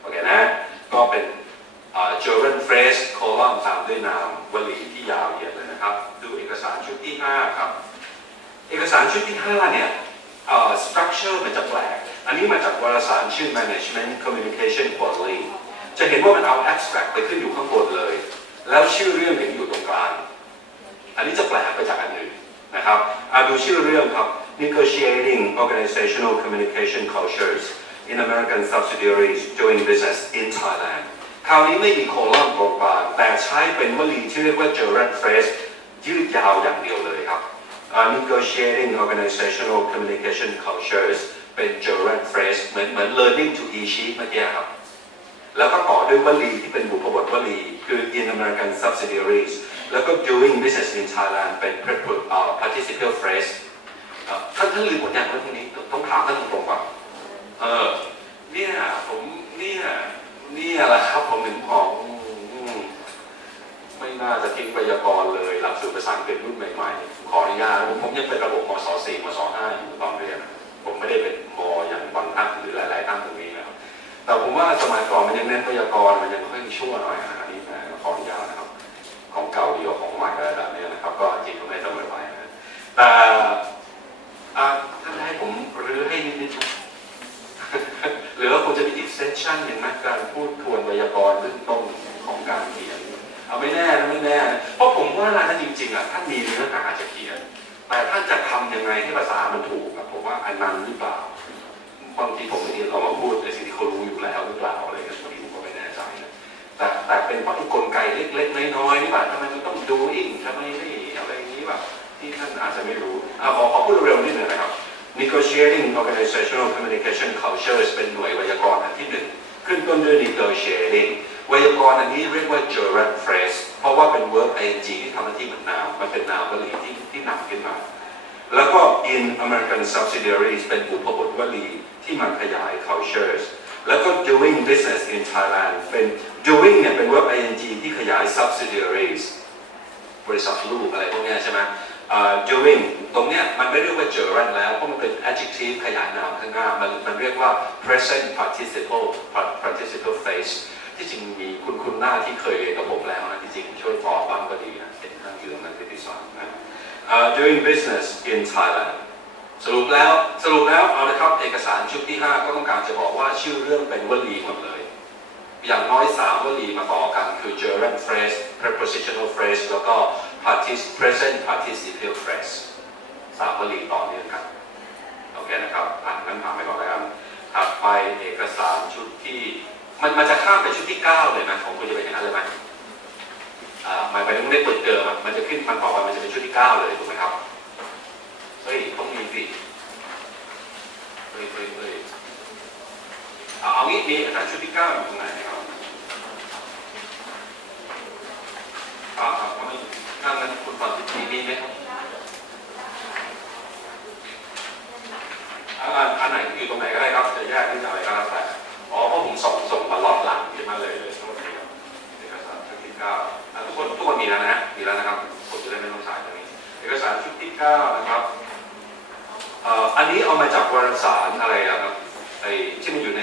โอเคนะก็เป็น gerund phrase colon ตามด้วยนามวลีที่ยาวเหยียดเลยนะครับดูเอกสารชุดที่5ครับเอกสารชุดที่5เนี่ยstructure มันจะแปลกอันนี้มาจากวารสารชื่อ management communication quarterly จะเห็นว่ามันเอา abstract ไปขึ้นอยู่ข้างบนเลยแล้วชื่อเรื่องเห็นอยู่ตรงกลางอันนี้จะแปลกไปจากอันอื่นนะครับดูชื่อเรื่องครับNegotiating organizational communication cultures in American subsidiaries doing business in Thailand คราวนี้ไม่มีโคลอนตรงกลางแต่ใช้เป็นวลีที่เรียกว่า gerund phrase ยืดยาวอย่างเดียวเลยครับ Negotiating organizational communication cultures เป็น gerund phrase เหมือน learning to e sheet เมื่อกี้ครับแล้วก็ต่อด้วยวลีที่เป็นบุพบทวลีคือ in American subsidiaries แล้วก็ doing business in Thailand เป็น participial phraseท่านลืมหมดอย่างเรื่องพวกนี้ต้องถามท่านตรงๆก่อนเนี่ยแหละครับผมถึงบอกไม่น่าจะทิ้งไวยากรณ์เลยหลักสูตรภาษาอังกฤษรุ่นใหม่ๆขออนุญาตผมยังเป็นระบบมศ.4 มศ.5 อยู่ตอนเรียนผมไม่ได้เป็นม.อย่างบางท่านหรือหลายๆท่านตรงนี้นะครับแต่ผมว่าสมัยก่อนมันยังเน้นไวยากรณ์มันยังค่อยชั่วหน่อยอันนี้ขออนุญาตนะครับของเก่าดีกว่าของใหม่อะไรแบบนี้นะครับก็จริงก็ไม่เสมอไปนะแต่ท่านให้ผมรื้อให้นิดๆหรือว่าควรจะมีอีกเซสชั่นหนึ่งนะการพูดทวนไวยากรณ์เบื้องต้นของการเขียนเอาไม่แน่เพราะผมว่าถ้าจริงๆท่านมีเนื้อหาจะเขียนแต่ท่านจะทำยังไงให้ภาษามันถูกผมว่าอันนั้นหรือเปล่าบางทีผมไม่ได้เอามาพูดในสิ่งที่เขารู้อยู่แล้วหรือเปล่าอะไรกันบางทีผมก็ไม่แน่ใจนะแต่เป็นเพราะกลไกเล็กๆน้อยๆนี่แบบทำไมมันต้องดูอิงทำไมไม่อะไรนี้แบบที่ท่านอาจจะไม่รู้ขอพูดเร็วนิดหนึ่งนะครับ Negotiating organizational communication cultures เป็นหน่วยไวยากรณ์อันที่1ขึ้นต้นด้วย negotiating ไวยากรณ์อันนี้เรียกว่า gerund phrase เพราะว่าเป็น verb ing ที่ทำหน้าที่เหมือนนามมันเป็นนามวลีที่นำขึ้นมาแล้วก็ in American subsidiaries เป็นอุปบทวลีที่มันขยาย cultures แล้วก็ doing business in Thailand เป็น doing เนี่ยเป็น verb ing ที่ขยาย subsidiaries บริษัทลูกอะไรพวกนี้ใช่ไหมdoing ตรงเนี้ยมันไม่เรียกว่า gerund แล้วเพราะมันเป็น adjective ขยายนามข้างหน้ามันเรียกว่า present participle phrase ที่จริงมีคุณหน้าที่เคยเรียนกับผมแล้วนะที่จริงช่วยตอบบ้างก็ดีนะเป็นท่านอยู่ตรงนั้นที่สอนนะ doing business in Thailand สรุปแล้วเอาละครับเอกสารชุดที่5ก็ต้องการจะบอกว่าชื่อเรื่องเป็นวลีหมดเลยอย่างน้อย3วลีมาต่อกันคือ gerund phrase prepositional phrase แล้วก็ present participle phrase 3วลีต่อเนื่องกันโอเคนะครับงั้นผ่านไปก่อนแล้วกันถัดไปเอกสารชุดที่มันจะข้ามไปชุดที่9เลยไหมของคุณจะเป็นอย่างนั้นเลยไหม หมายถึงไม่เปิดเดิมมันจะขึ้นมันต่อไปมันจะเป็นชุดที่ 9เลยถูกไหมครับเฮ้ยต้องมีสิเฮ้ยเอางี้มีเอกสารชุดที่ 9อยู่ตรงไหนครับครับไม่ถ้างั้นคุณฟังมีไหมครับอันไหนที่อยู่ตรงไหนก็ได้ครับจะแยกที่จะอะไรก็แล้วแต่อ๋อเพราะผมส่งมาล็อตหลังที่มาเลยทั้งหมดครับเอกสารชุดที่ 9ทุกคนมีแล้วนะมีแล้วนะครับผมจะได้ไม่ต้องสายตรงนี้เอกสารชุดที่ 9นะครับอันนี้เอามาจากวารสารอะไรครับไอ้ที่มันอยู่ใน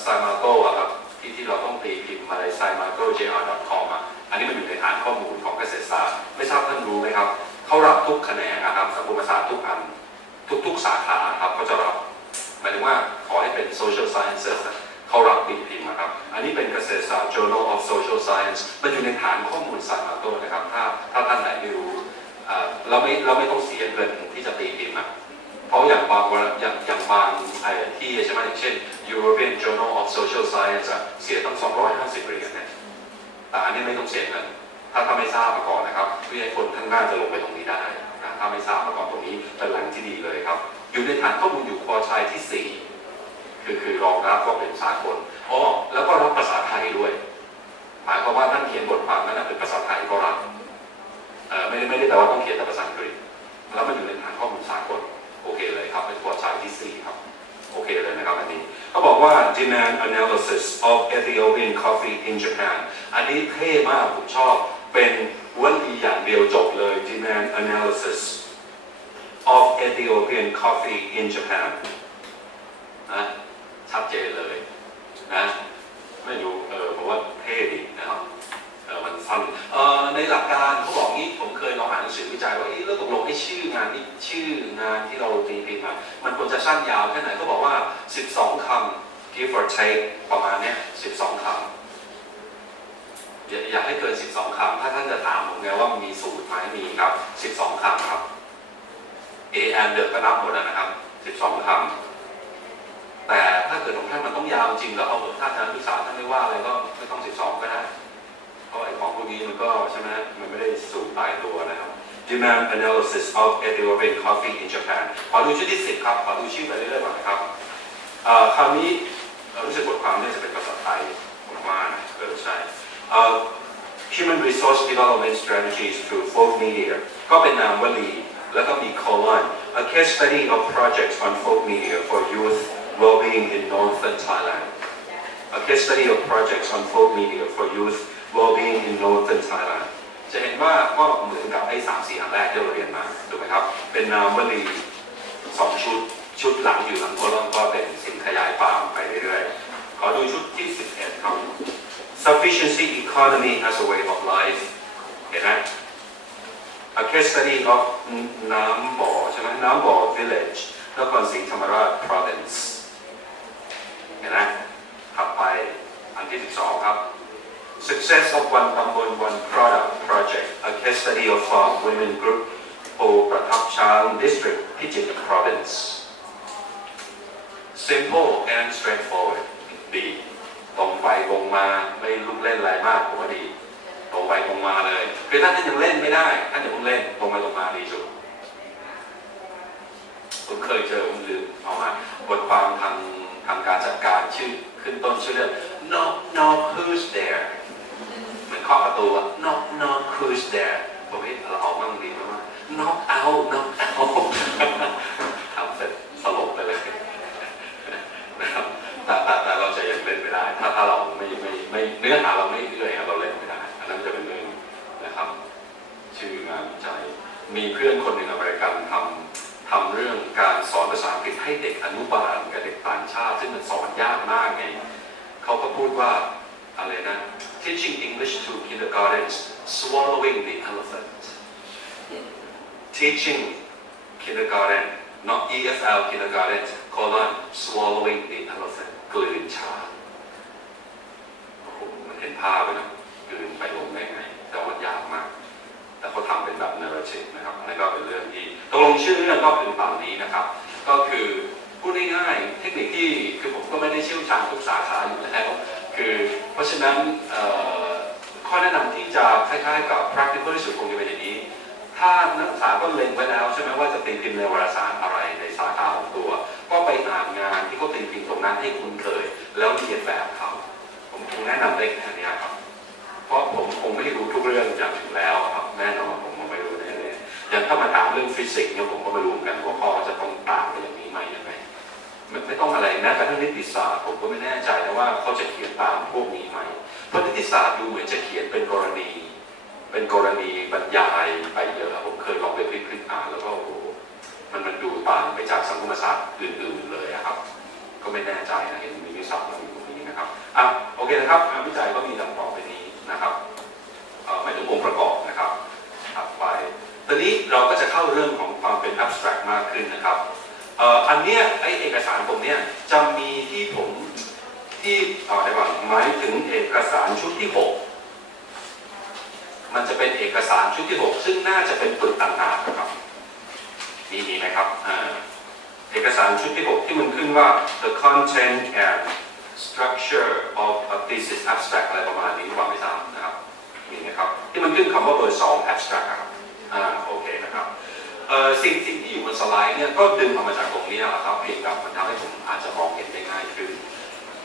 ไซมาโก้ครับที่เราต้องตีพิมพ์อะไร saimago.jr.com อันนี้มันอยู่ในฐานข้อมูลของเกษตรศาสตร์ไม่ทราบท่านรู้ไหมครับเขารับทุกแขนงครับสังคมศาสตร์ทุกอันทุกสาขาครับเขาจะรับหมายถึงว่าขอให้เป็น social sciences เขารับตีพิมพ์ครับอันนี้เป็นเกษตรศาสตร์ Journal of Social Science มันอยู่ในฐานข้อมูล Saimago นะครับถ้าท่านไหนไม่รู้เราไม่ต้องเสียเงินที่จะตีพิมพ์เพราะอย่างบางที่ใช่ไหมอย่างเช่น European Journal of Social Science เสียตั้ง250 เหรียญเนี่ยแต่อันนี้ไม่ต้องเสียเงินถ้าไม่ทราบมาก่อนนะครับเพื่อให้คนข้างหน้าจะลงไปตรงนี้ได้ถ้าไม่ทราบมาก่อนตรงนี้เป็นแหล่งที่ดีเลยครับอยู่ในฐานข้อมูลอยู่ปอชัยที่ 4คือรองรับก็เป็นสากลแล้วก็รับภาษาไทยด้วยหมายความว่าท่านเขียนบทความนั้นเป็นภาษาไทยก็รับไม่ได้แต่ว่าต้องเขียนแต่ภาษาอังกฤษแล้วมันอยู่ในฐานข้อมูลสากลโอเคเลยครับเป็นปอชัยที่ 4ครับโอเคเลยนะครับอันนี้เขาบอกว่า demand analysis of Ethiopian coffee in Japan อันนี้เท่มากผมชอบเป็นวลีอย่างเดียวจบเลย demand analysis of Ethiopian coffee in Japan นะชัดเจนเลยนะไม่รู้ผมว่าเท่ดีนะครับมันสั้นในหลักการเขาบอกงี้ผมเคยลองอ่านหนังสือวิจัยว่าแล้วตกลงไอ้ชื่องานที่เราตีพิมพ์มันควรจะสั้นยาวแค่ไหนเขาบอกว่า12 คำ give or take ประมาณเนี้ย12 คำอยากให้เกิน12 คำถ้าท่านจะถามผมไงว่ามีสูตรไหมมีครับ12 คำครับ A and the ก็นับหมดนะครับ12 คำแต่ถ้าเกิดของท่านมันต้องยาวจริงแล้วเอาถ้าอาจารย์ศึกษาท่านไม่ว่าอะไรก็ไม่ต้อง12ก็ได้เพราะไอ้ของพวกนี้มันก็ใช่ไหมมันไม่ได้สูตรตายตัวนะครับ Demand analysis of Ethiopian coffee in Japan ขอดูชื่อที่ 10ครับขอดูชื่อไปเรื่อยๆก่อนนะครับคราวนี้รู้สึกบทความนี้จะเป็นภาษาไทยผมว่านะใช่ Human Resource Development Strategies through Folk Media ก็เป็นนามวลีแล้วก็มี colon a case study of projects on folk media for youth well-being in northern Thailand a case study of projects on folk media for youth well-being in northern Thailand จะเห็นว่าก็เหมือนกับไอ้3-4 อันแรกที่เราเรียนมาถูกไหมครับเป็นนามวลี2 ชุดหลังอยู่หลัง colon ก็เป็นสิ่งขยายความไปเรื่อยๆขอดูชุดที่ 11ครับ Sufficiency economy as a way of life เห็นไหมA case study of น้ำบ่อใช่ไหมน้ำบ่อ village นครศรีธรรมราช province เห็นไหมถัดไปอันที่ 12 ครับ Success of one ตำบล one product project a case study of farm women group โพประทับช้าง district พิจิตร province simple and straightforward ดีตรงไปตรงมาไม่ลุกเล่นอะไรมากผมว่าดีตรงไปตรงมาเลยคือถ้าท่านยังเล่นไม่ได้ท่านอย่าเพิ่งเล่นตรงไปตรงมาดีสุดผมเคยเจอผมลืมเอามาบทความทางการจัดการชื่อขึ้นต้นชื่อเรื่อง knock who's there เหมือนเคาะประตู knock who's there ผมว่าเราเอามั่งดีไหมว่า knock out ทำเสร็จสลบไปเลยนะครับแต่เราจะยังเล่นไม่ได้ถ้าเราไม่เนื้อหาเราไม่เรื่อยเราเล่นไม่ได้อันนั้นจะเป็นเรื่องนะครับชื่องานวิจัยมีเพื่อนคนหนึ่งอเมริกันทำเรื่องการสอนภาษาอังกฤษให้เด็กอนุบาลกับเด็กต่างชาติซึ่งมันสอนยากมากไงเขาก็พูดว่าอะไรนะ teaching English to kindergartens swallowing the elephant teaching kindergarten not ESL kindergarten colon swallowing the elephant กลืนช้างมันเห็นภาพเลยนะกลืนไปลงได้ไงแต่ว่ายากมากแต่เขาทำเป็นแบบ narrative นะครับนั่นก็เป็นเรื่องที่ตกลงชื่อเรื่องก็เป็นตามนี้นะครับก็คือพูดง่ายๆเทคนิคที่คือผมก็ไม่ได้เชี่ยวชาญทุกสาขาอยู่แล้วคือเพราะฉะนั้นข้อ ข้อแนะนำที่จะคล้ายๆกับ practical ที่สุดคงจะเป็นอย่างนี้ถ้านักศึกษาก็เล็งไว้แล้วใช่ไหมว่าจะตีพิมพ์ในวารสารอะไรในสาขาของตัวก็ไปอ่านงานที่เขาตีพิมพ์ตรงนั้นให้คุ้นเคยแล้วเรียนแบบเขาผมคงแนะนำได้แค่นี้ครับเพราะผมคงไม่รู้ทุกเรื่องอย่างถึงแล้วครับแน่นอนผมไม่รู้แน่เลยอย่างถ้ามาถามเรื่องฟิสิกส์เนี่ยผมก็ไม่รู้กันหัวข้อจะต้องต่างกันอย่างนี้ไหมยังไงไม่ต้องอะไรนะกระทั่งนิติศาสตร์ผมก็ไม่แน่ใจนะว่าเขาจะเขียนตามพวกนี้ไหมเพราะนิติศาสตร์ดูเหมือนจะเขียนเป็นกรณีบรรยายไปเยอะผมเคยลองไปคลิกอ่านแล้วก็โอ้โหมันดูต่างไปจากสังคมศาสตร์อื่นๆเลยครับก็ไม่แน่ใจนะเห็นมีวิสัยอยู่ตรงนี้นะครับโอเคนะครับงานวิจัยก็มีดังต่อไปนี้นะครับหมายถึงองค์ประกอบนะครับถัดไปตอนนี้เราก็จะเข้าเรื่องของความเป็น abstract มากขึ้นนะครับอันเนี้ยไอเอกสารผมเนี่ยจะมีที่ผมที่อะไรวะหมายถึงเอกสารชุดที่ 6มันจะเป็นเอกสารชุดที่ 6ซึ่งน่าจะเป็นปึกต่างหากนะครับมีไหมครับเอกสารชุดที่ 6ที่มันขึ้นว่า the content and structure of a thesis abstract อะไรประมาณนี้ว่าไม่ทราบนะครับมีไหมครับที่มันขึ้นคำว่าเบอร์ 2 abstract ครับโอเคนะครับสิ่งที่อยู่บนสไลด์เนี่ยก็ดึงออกมาจากตรงนี้นะครับเพียงแต่มันทำให้ผมอาจจะมองเห็นได้ง่ายขึ้น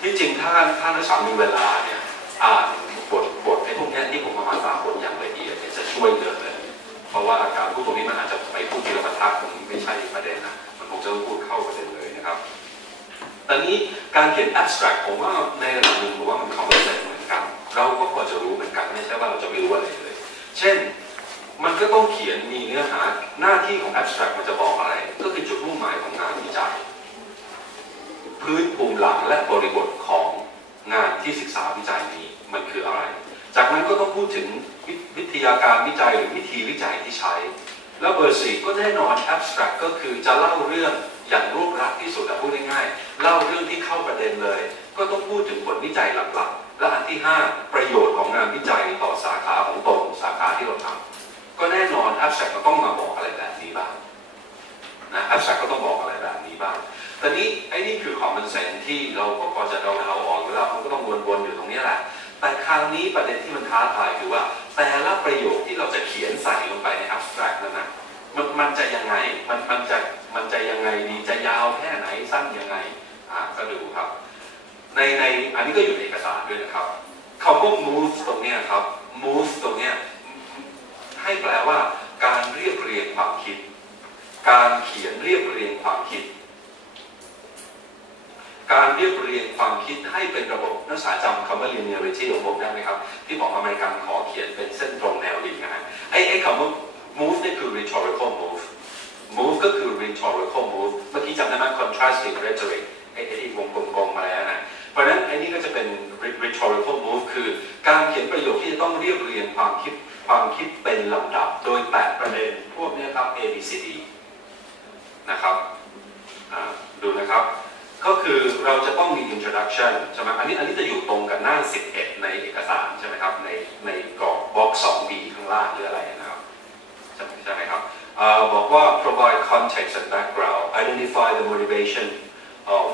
ที่จริงถ้านักศึกษามีเวลาเนี่ยอ่านบทไอ้พวกนี้ที่ผมมาสามบทอย่างละเอียดจะช่วยเยอะเลยเพราะว่าการพูดตรงนี้มันอาจจะไปพูดทีละบรรทัดมันไม่ใช่ประเด็นนะมันคงจะต้องพูดเข้าประเด็นเลยนะครับตอนนี้การเขียน abstract ผมว่าในระดับหนึ่งผมว่ามันcommon senseเหมือนกันเราก็พอจะรู้เหมือนกันไม่ใช่ว่าเราจะไม่รู้อะไรเลยเช่นมันก็ต้องเขียนมีเนื้อหาหน้าที่ของ abstract มันจะบอกอะไรก็คือจุดมุ่งหมายของงานวิจัยพื้นภูมิหลังและบริบทของงานที่ศึกษาวิจัยนี้มันคืออะไรจากนั้นก็ต้องพูดถึงวิทยาการวิจัยหรือวิธีวิจัยที่ใช้แล้วเบอร์ 4ก็แน่นอน abstract ก็คือจะเล่าเรื่องอย่างรวบรัดที่สุดพูดง่ายๆเล่าเรื่องที่เข้าประเด็นเลยก็ต้องพูดถึงผลวิจัยหลักๆและอันที่ 5ประโยชน์ของงานวิจัยต่อสาขาของตนสาขาที่เราทำก็แน่นอน abstract ก็ต้องมาบอกอะไรแบบนี้บ้างนะ abstract ก็ต้องบอกอะไรแบบนี้บ้างตอนนี้ไอ้นี่คือ common sense ที่เราก็พอจะเดาออกอยู่แล้วมันก็ต้องวนๆอยู่ตรงนี้แหละแต่คราวนี้ประเด็นที่มันท้าทายคือว่าแต่ละประโยคที่เราจะเขียนใส่ลงไปใน abstract นั้นนะมันจะยังไงมันจะยังไงดีจะยาวแค่ไหนสั้นยังไงก็ดูครับในอันนี้ก็อยู่ในเอกสารด้วยนะครับคำว่า move ตรงนี้ครับ move ตรงนี้ให้แปลว่าการเรียบเรียงความคิดการเขียนเรียบเรียงความคิดการเรียบเรียงความคิดให้เป็นระบบนักศึกษาจำคำว่า linearity ของผมได้ไหมครับที่บอกอเมริกันขอเขียนเป็นเส้นตรงแนวดิ่งนะฮะไอ้คำว่า move นี่คือ rhetorical move ก็คือ rhetorical move เมื่อกี้จำได้ไหม contrasting rhetoric ไอ้ที่วงกลมมาแล้วนะเพราะฉะนั้นไอ้นี่ก็จะเป็น rhetorical move คือการเขียนประโยคที่จะต้องเรียบเรียงความคิดเป็นลำดับโดยแตะประเด็นพวกนี้ครับ A B C D นะครับดูนะครับก็คือเราจะต้องมี introduction ใช่ไหมอันนี้จะอยู่ตรงกับหน้า 11 ในเอกสารใช่ไหมครับในกรอบ box 2B ข้างล่างหรืออะไรนะครับใช่ไหมครับบอกว่า provide context and background identify the motivation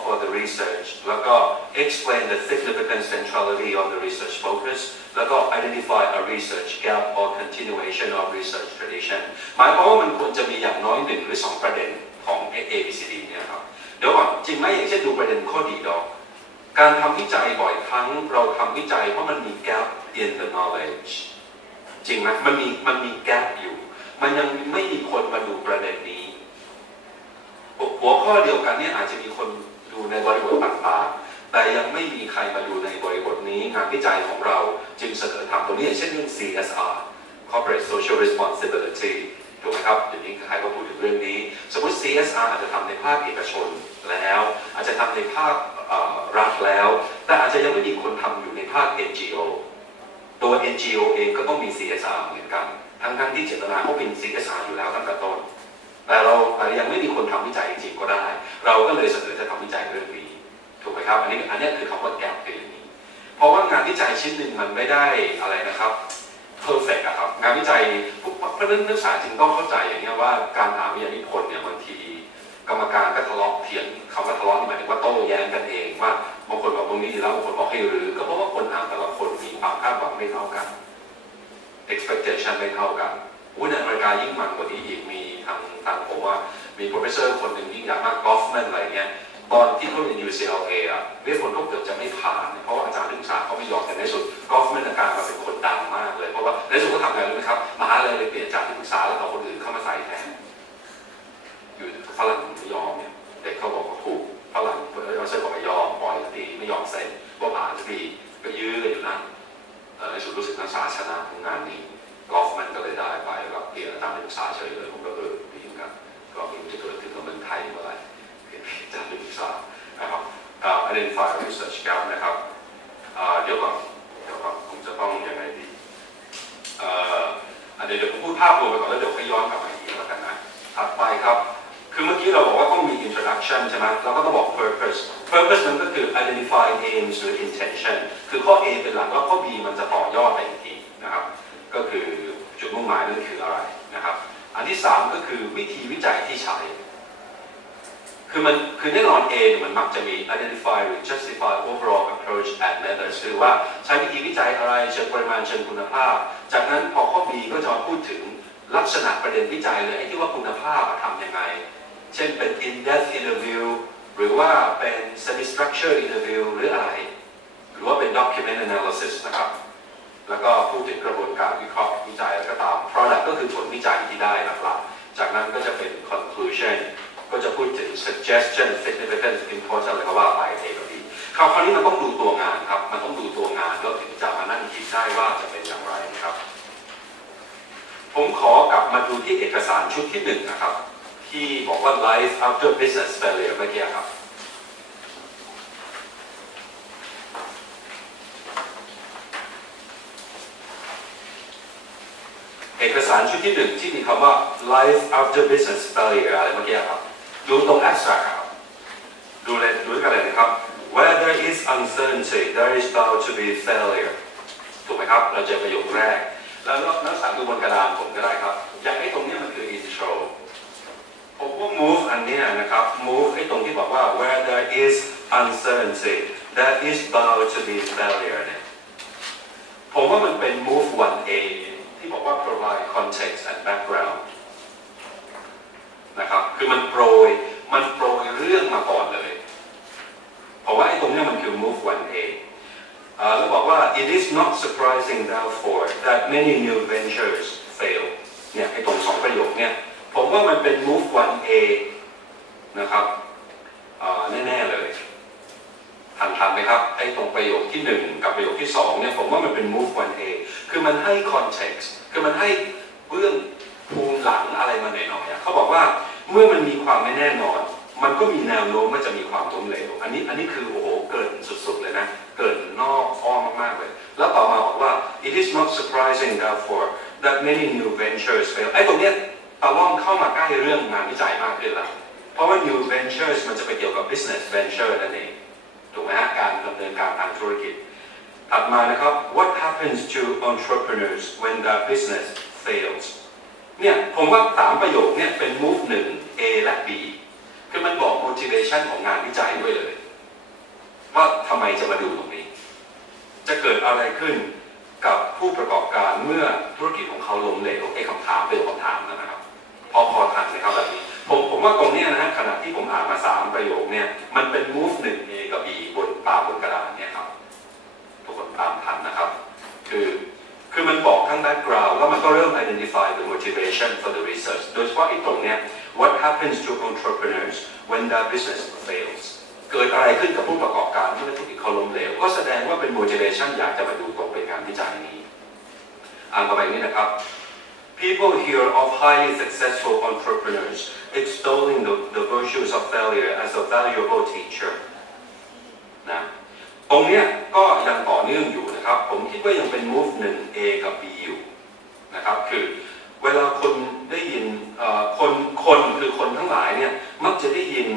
for the research แล้วก็ explain the significance centrality of the research focus แล้วก็ identify a research gap or continuation of research tradition หมายความว่ามันควรจะมีอย่างน้อย1 หรือ 2 ประเด็นของ ABCD เนี่ยครับเดี๋ยวก่อนจริงไหมอย่างเช่นดูประเด็นข้อดีดอกการทำวิจัยบ่อยครั้งเราทำวิจัยเพราะมันมี gap in the knowledge จริงไหมมันมี gap อยู่มันยังไม่มีคนมาดูประเด็นนี้หัวข้อเดียวกันเนี่ยอาจจะมีคนดูในบริบทต่างๆแต่ยังไม่มีใครมาดูในบริบทนี้งานวิจัยของเราจึงเสนอทำตรงนี้อย่างเช่นเรื่อง CSR Corporate Social Responsibility ถูกไหมครับเดี๋ยวนี้ใครก็พูดถึงเรื่องนี้สมมติ CSR อาจจะทำในภาคเอกชนแล้วอาจจะทำในภาครัฐแล้วแต่อาจจะยังไม่มีคนทำอยู่ในภาค NGO ตัว NGO เองก็ต้องมี CSR เหมือนกันทั้งที่เจตนาเขาเป็น CSR อยู่แล้วตั้งแต่ต้นแต่เรายังไม่มีคนทำวิจัยจริงก็ได้เราก็เลยเสนอจะทำวิจัยเรื่องนี้ถูกไหมครับอันนี้คือคำว่าแกปเป็นอย่างนี้เพราะว่างานวิจัยชิ้นหนึ่งมันไม่ได้อะไรนะครับperfect อะครับงานวิจัยเพราะฉะนั้นนักศึกษาจึงต้องเข้าใจอย่างนี้ว่าการอ่านวิทยานิพนธ์เนี่ยบางทีกรรมการก็ทะเลาะเถียงคำว่าทะเลาะนี่หมายถึงว่าโต้แย้งกันเองว่าบางคนบอกตรงนี้แล้วบางคนบอกให้รื้อก็เพราะว่าคนอ่านแต่ละคนมีความคาดหวังไม่เท่ากัน expectation ไม่เท่ากันในอเมริกายิ่งมันกว่านี้อีกมีทางผมว่ามี professor คนหนึ่งยิ่งอยากมาก Goffman อะไรเงี้ยตอนที่เขาเรียน UCLA เรียกผลเขาเกือบจะไม่ผ่านเพราะว่าอาจารย์นักศึกษาเขาไม่ยอมแต่ในสุด Goffman อาการมาเป็นคนดังมากเลยเพราะว่าในสุดก็ทำไงรู้ไหมครับมหาลัยเลยเปลี่ยนอาจารย์นักศึกษาแล้วเอาคนอื่นเข้ามาใส่แทนอยู่ฝรั่งไม่ยอมเนี่ยเด็กเขาบอกว่าถูกฝรั่งเอาเส้นบอกไม่ยอมปล่อยตีไม่ยอมเซ็นก็ผ่านสักทีก็ยื้อกันอยู่นั่นในสุดรู้สึกนักศึกษาชนะงานนี้Goffman ก็เลยได้ไปแล้วก็เปลี่ยนอาจารย์นักศึกษาเฉยเลยผมก็ดีเหมือนกันก็ไม่รู้จะเกิดขึ้นกับเมืองไทยเมื่อไหร่เปลี่ยนอาจารย์นักศึกษานะครับidentify research gap นะครับเดี๋ยวก่อนผมจะต้องยังไงดีเดี๋ยวผมพูดภาพรวมไปก่อนแล้วเดี๋ยวค่อยย้อนกลับมาอีกทีแล้วกันนะถัดไปครับคือเมื่อกี้เราบอกว่าต้องมี introduction ใช่ไหมเราก็ต้องบอก purpose มันก็คือ identify aims หรือ intention คือข้อ A เป็นหลักแล้วข้อ B มันจะต่อยอดไปอีกทีนะครับก็คือจุดมุ่งหมายนั่นคืออะไรนะครับอันที่3ก็คือวิธีวิจัยที่ใช้คือแน่นอน A มันมักจะมี identify justify overall approach and methods คือว่าใช้วิธีวิจัยอะไรเชิงปริมาณเชิงคุณภาพจากนั้นพอข้อ B ก็จะมาพูดถึงลักษณะประเด็นวิจัยเลยไอ้ที่ว่าคุณภาพทำยังไงเช่นเป็น in-depth interview หรือว่าเป็น semi-structured interview หรืออะไรหรือว่าเป็น document analysis นะครับแล้วก็พูดถึงกระบวนการวิเคราะห์วิจัยแล้วก็ตาม product ก็คือผลวิจัยที่ได้หลักๆจากนั้นก็จะเป็น conclusion ก็จะพูดถึง suggestion significance important อะไรก็ว่าไป A กับ B คราวนี้มันต้องดูตัวงานครับมันต้องดูตัวงานแล้วถึงจะมานั่งคิดได้ว่าจะเป็นอย่างไรนะครับผมขอกลับมาดูที่เอกสารชุดที่1นะครับที่บอกว่า life after business failure เมื่อกี้ครับเอกสารชุดที่1ที่มีคำว่า life after business failure อะไรเมื่อกี้ครับดูตรง abstract ครับดูกันเลยนะครับ where there is uncertainty there is bound to be failure ถูกไหมครับเราเจอประโยคแรกแล้วนักสังดูบนกระดานผมก็ได้ครับอยากให้ตรงนี้มันคือ intro ผมว่า move อันนี้นะครับ move ให้ตรงที่บอกว่า where there is uncertainty there is bound to be failure เนี่ยผมว่ามันเป็น move 1A ที่บอกว่า provide context and background นะครับคือมันโปรยเรื่องมาก่อนเลยเพราะว่าไอ้ตรงนี้มันคือ move 1A แล้วบอกว่า it is not surprising therefore that many new ventures fail เนี่ยไอ้ตรง2ประโยคเนี่ยผมว่ามันเป็น move 1A นะครับแน่ๆเลยทันไหมครับไอ้ตรงประโยคที่1กับประโยคที่2เนี่ยผมว่ามันเป็น move 1A คือมันให้ context คือมันให้เบื้องภูมิหลังอะไรมาหน่อยๆเขาบอกว่าเมื่อมันมีความไม่แน่นอนมันก็มีแนวโน้มว่าจะมีความล้มเหลวอันนี้คือโอ้โหเกินสุดๆเลยนะเกินนอกอ้อมมากๆเลยแล้วต่อมาบอกว่า it is not surprising therefore that many new ventures fail ไอ้ตรงเนี้ยตะล่อมเข้ามาใกล้เรื่องงานวิจัยมากขึ้นแล้วเพราะว่า new ventures มันจะไปเกี่ยวกับ business venture นั่นเองถูกไหมฮะการดำเนินการทางธุรกิจถัดมานะครับ what happens to entrepreneurs when their business fails เนี่ยผมว่า3ประโยคเนี่ยเป็น move 1 A และ B คือมันบอก motivation ของงานวิจัยด้วยเลยว่าทำไมจะมาดูตรงนี้จะเกิดอะไรขึ้นกับผู้ประกอบการเมื่อธุรกิจของเขาล้มเหลวไอ้คำถามเป็นคำถามนะครับพอทันนะครับแบบนี้ผมว่าตรงนี้นะฮะขณะที่ผมอ่านมา3ประโยคเนี่ยมันเป็น move 1 A กับ B บนกระดานเนี่ยครับทุกคนตามทันนะครับคือมันบอกทั้ง background แล้วมันก็เริ่ม identify the motivation for the research โดยเฉพาะไอ้ตรงเนี้ย what happens to entrepreneurs when their business fails เกิดอะไรขึ้นกับผู้ประกอบการเมื่อธุรกิจเขาล้มเหลวก็แสดงว่าเป็น motivation อยากจะมาดูตรงเป็นการวิจัยนี้อ่านต่อไปนี้นะครับ People hear of highly successful entrepreneurs extolling the virtues of failure as a valuable teacher นะตรงเนี้ยก็ยังต่อเนื่องอยู่นะครับผมคิดว่ายังเป็น move 1A กับ B อยู่นะครับคือเวลาคนได้ยินคนคือคนทั้งหลายเนี่ยมักจะได้ยิน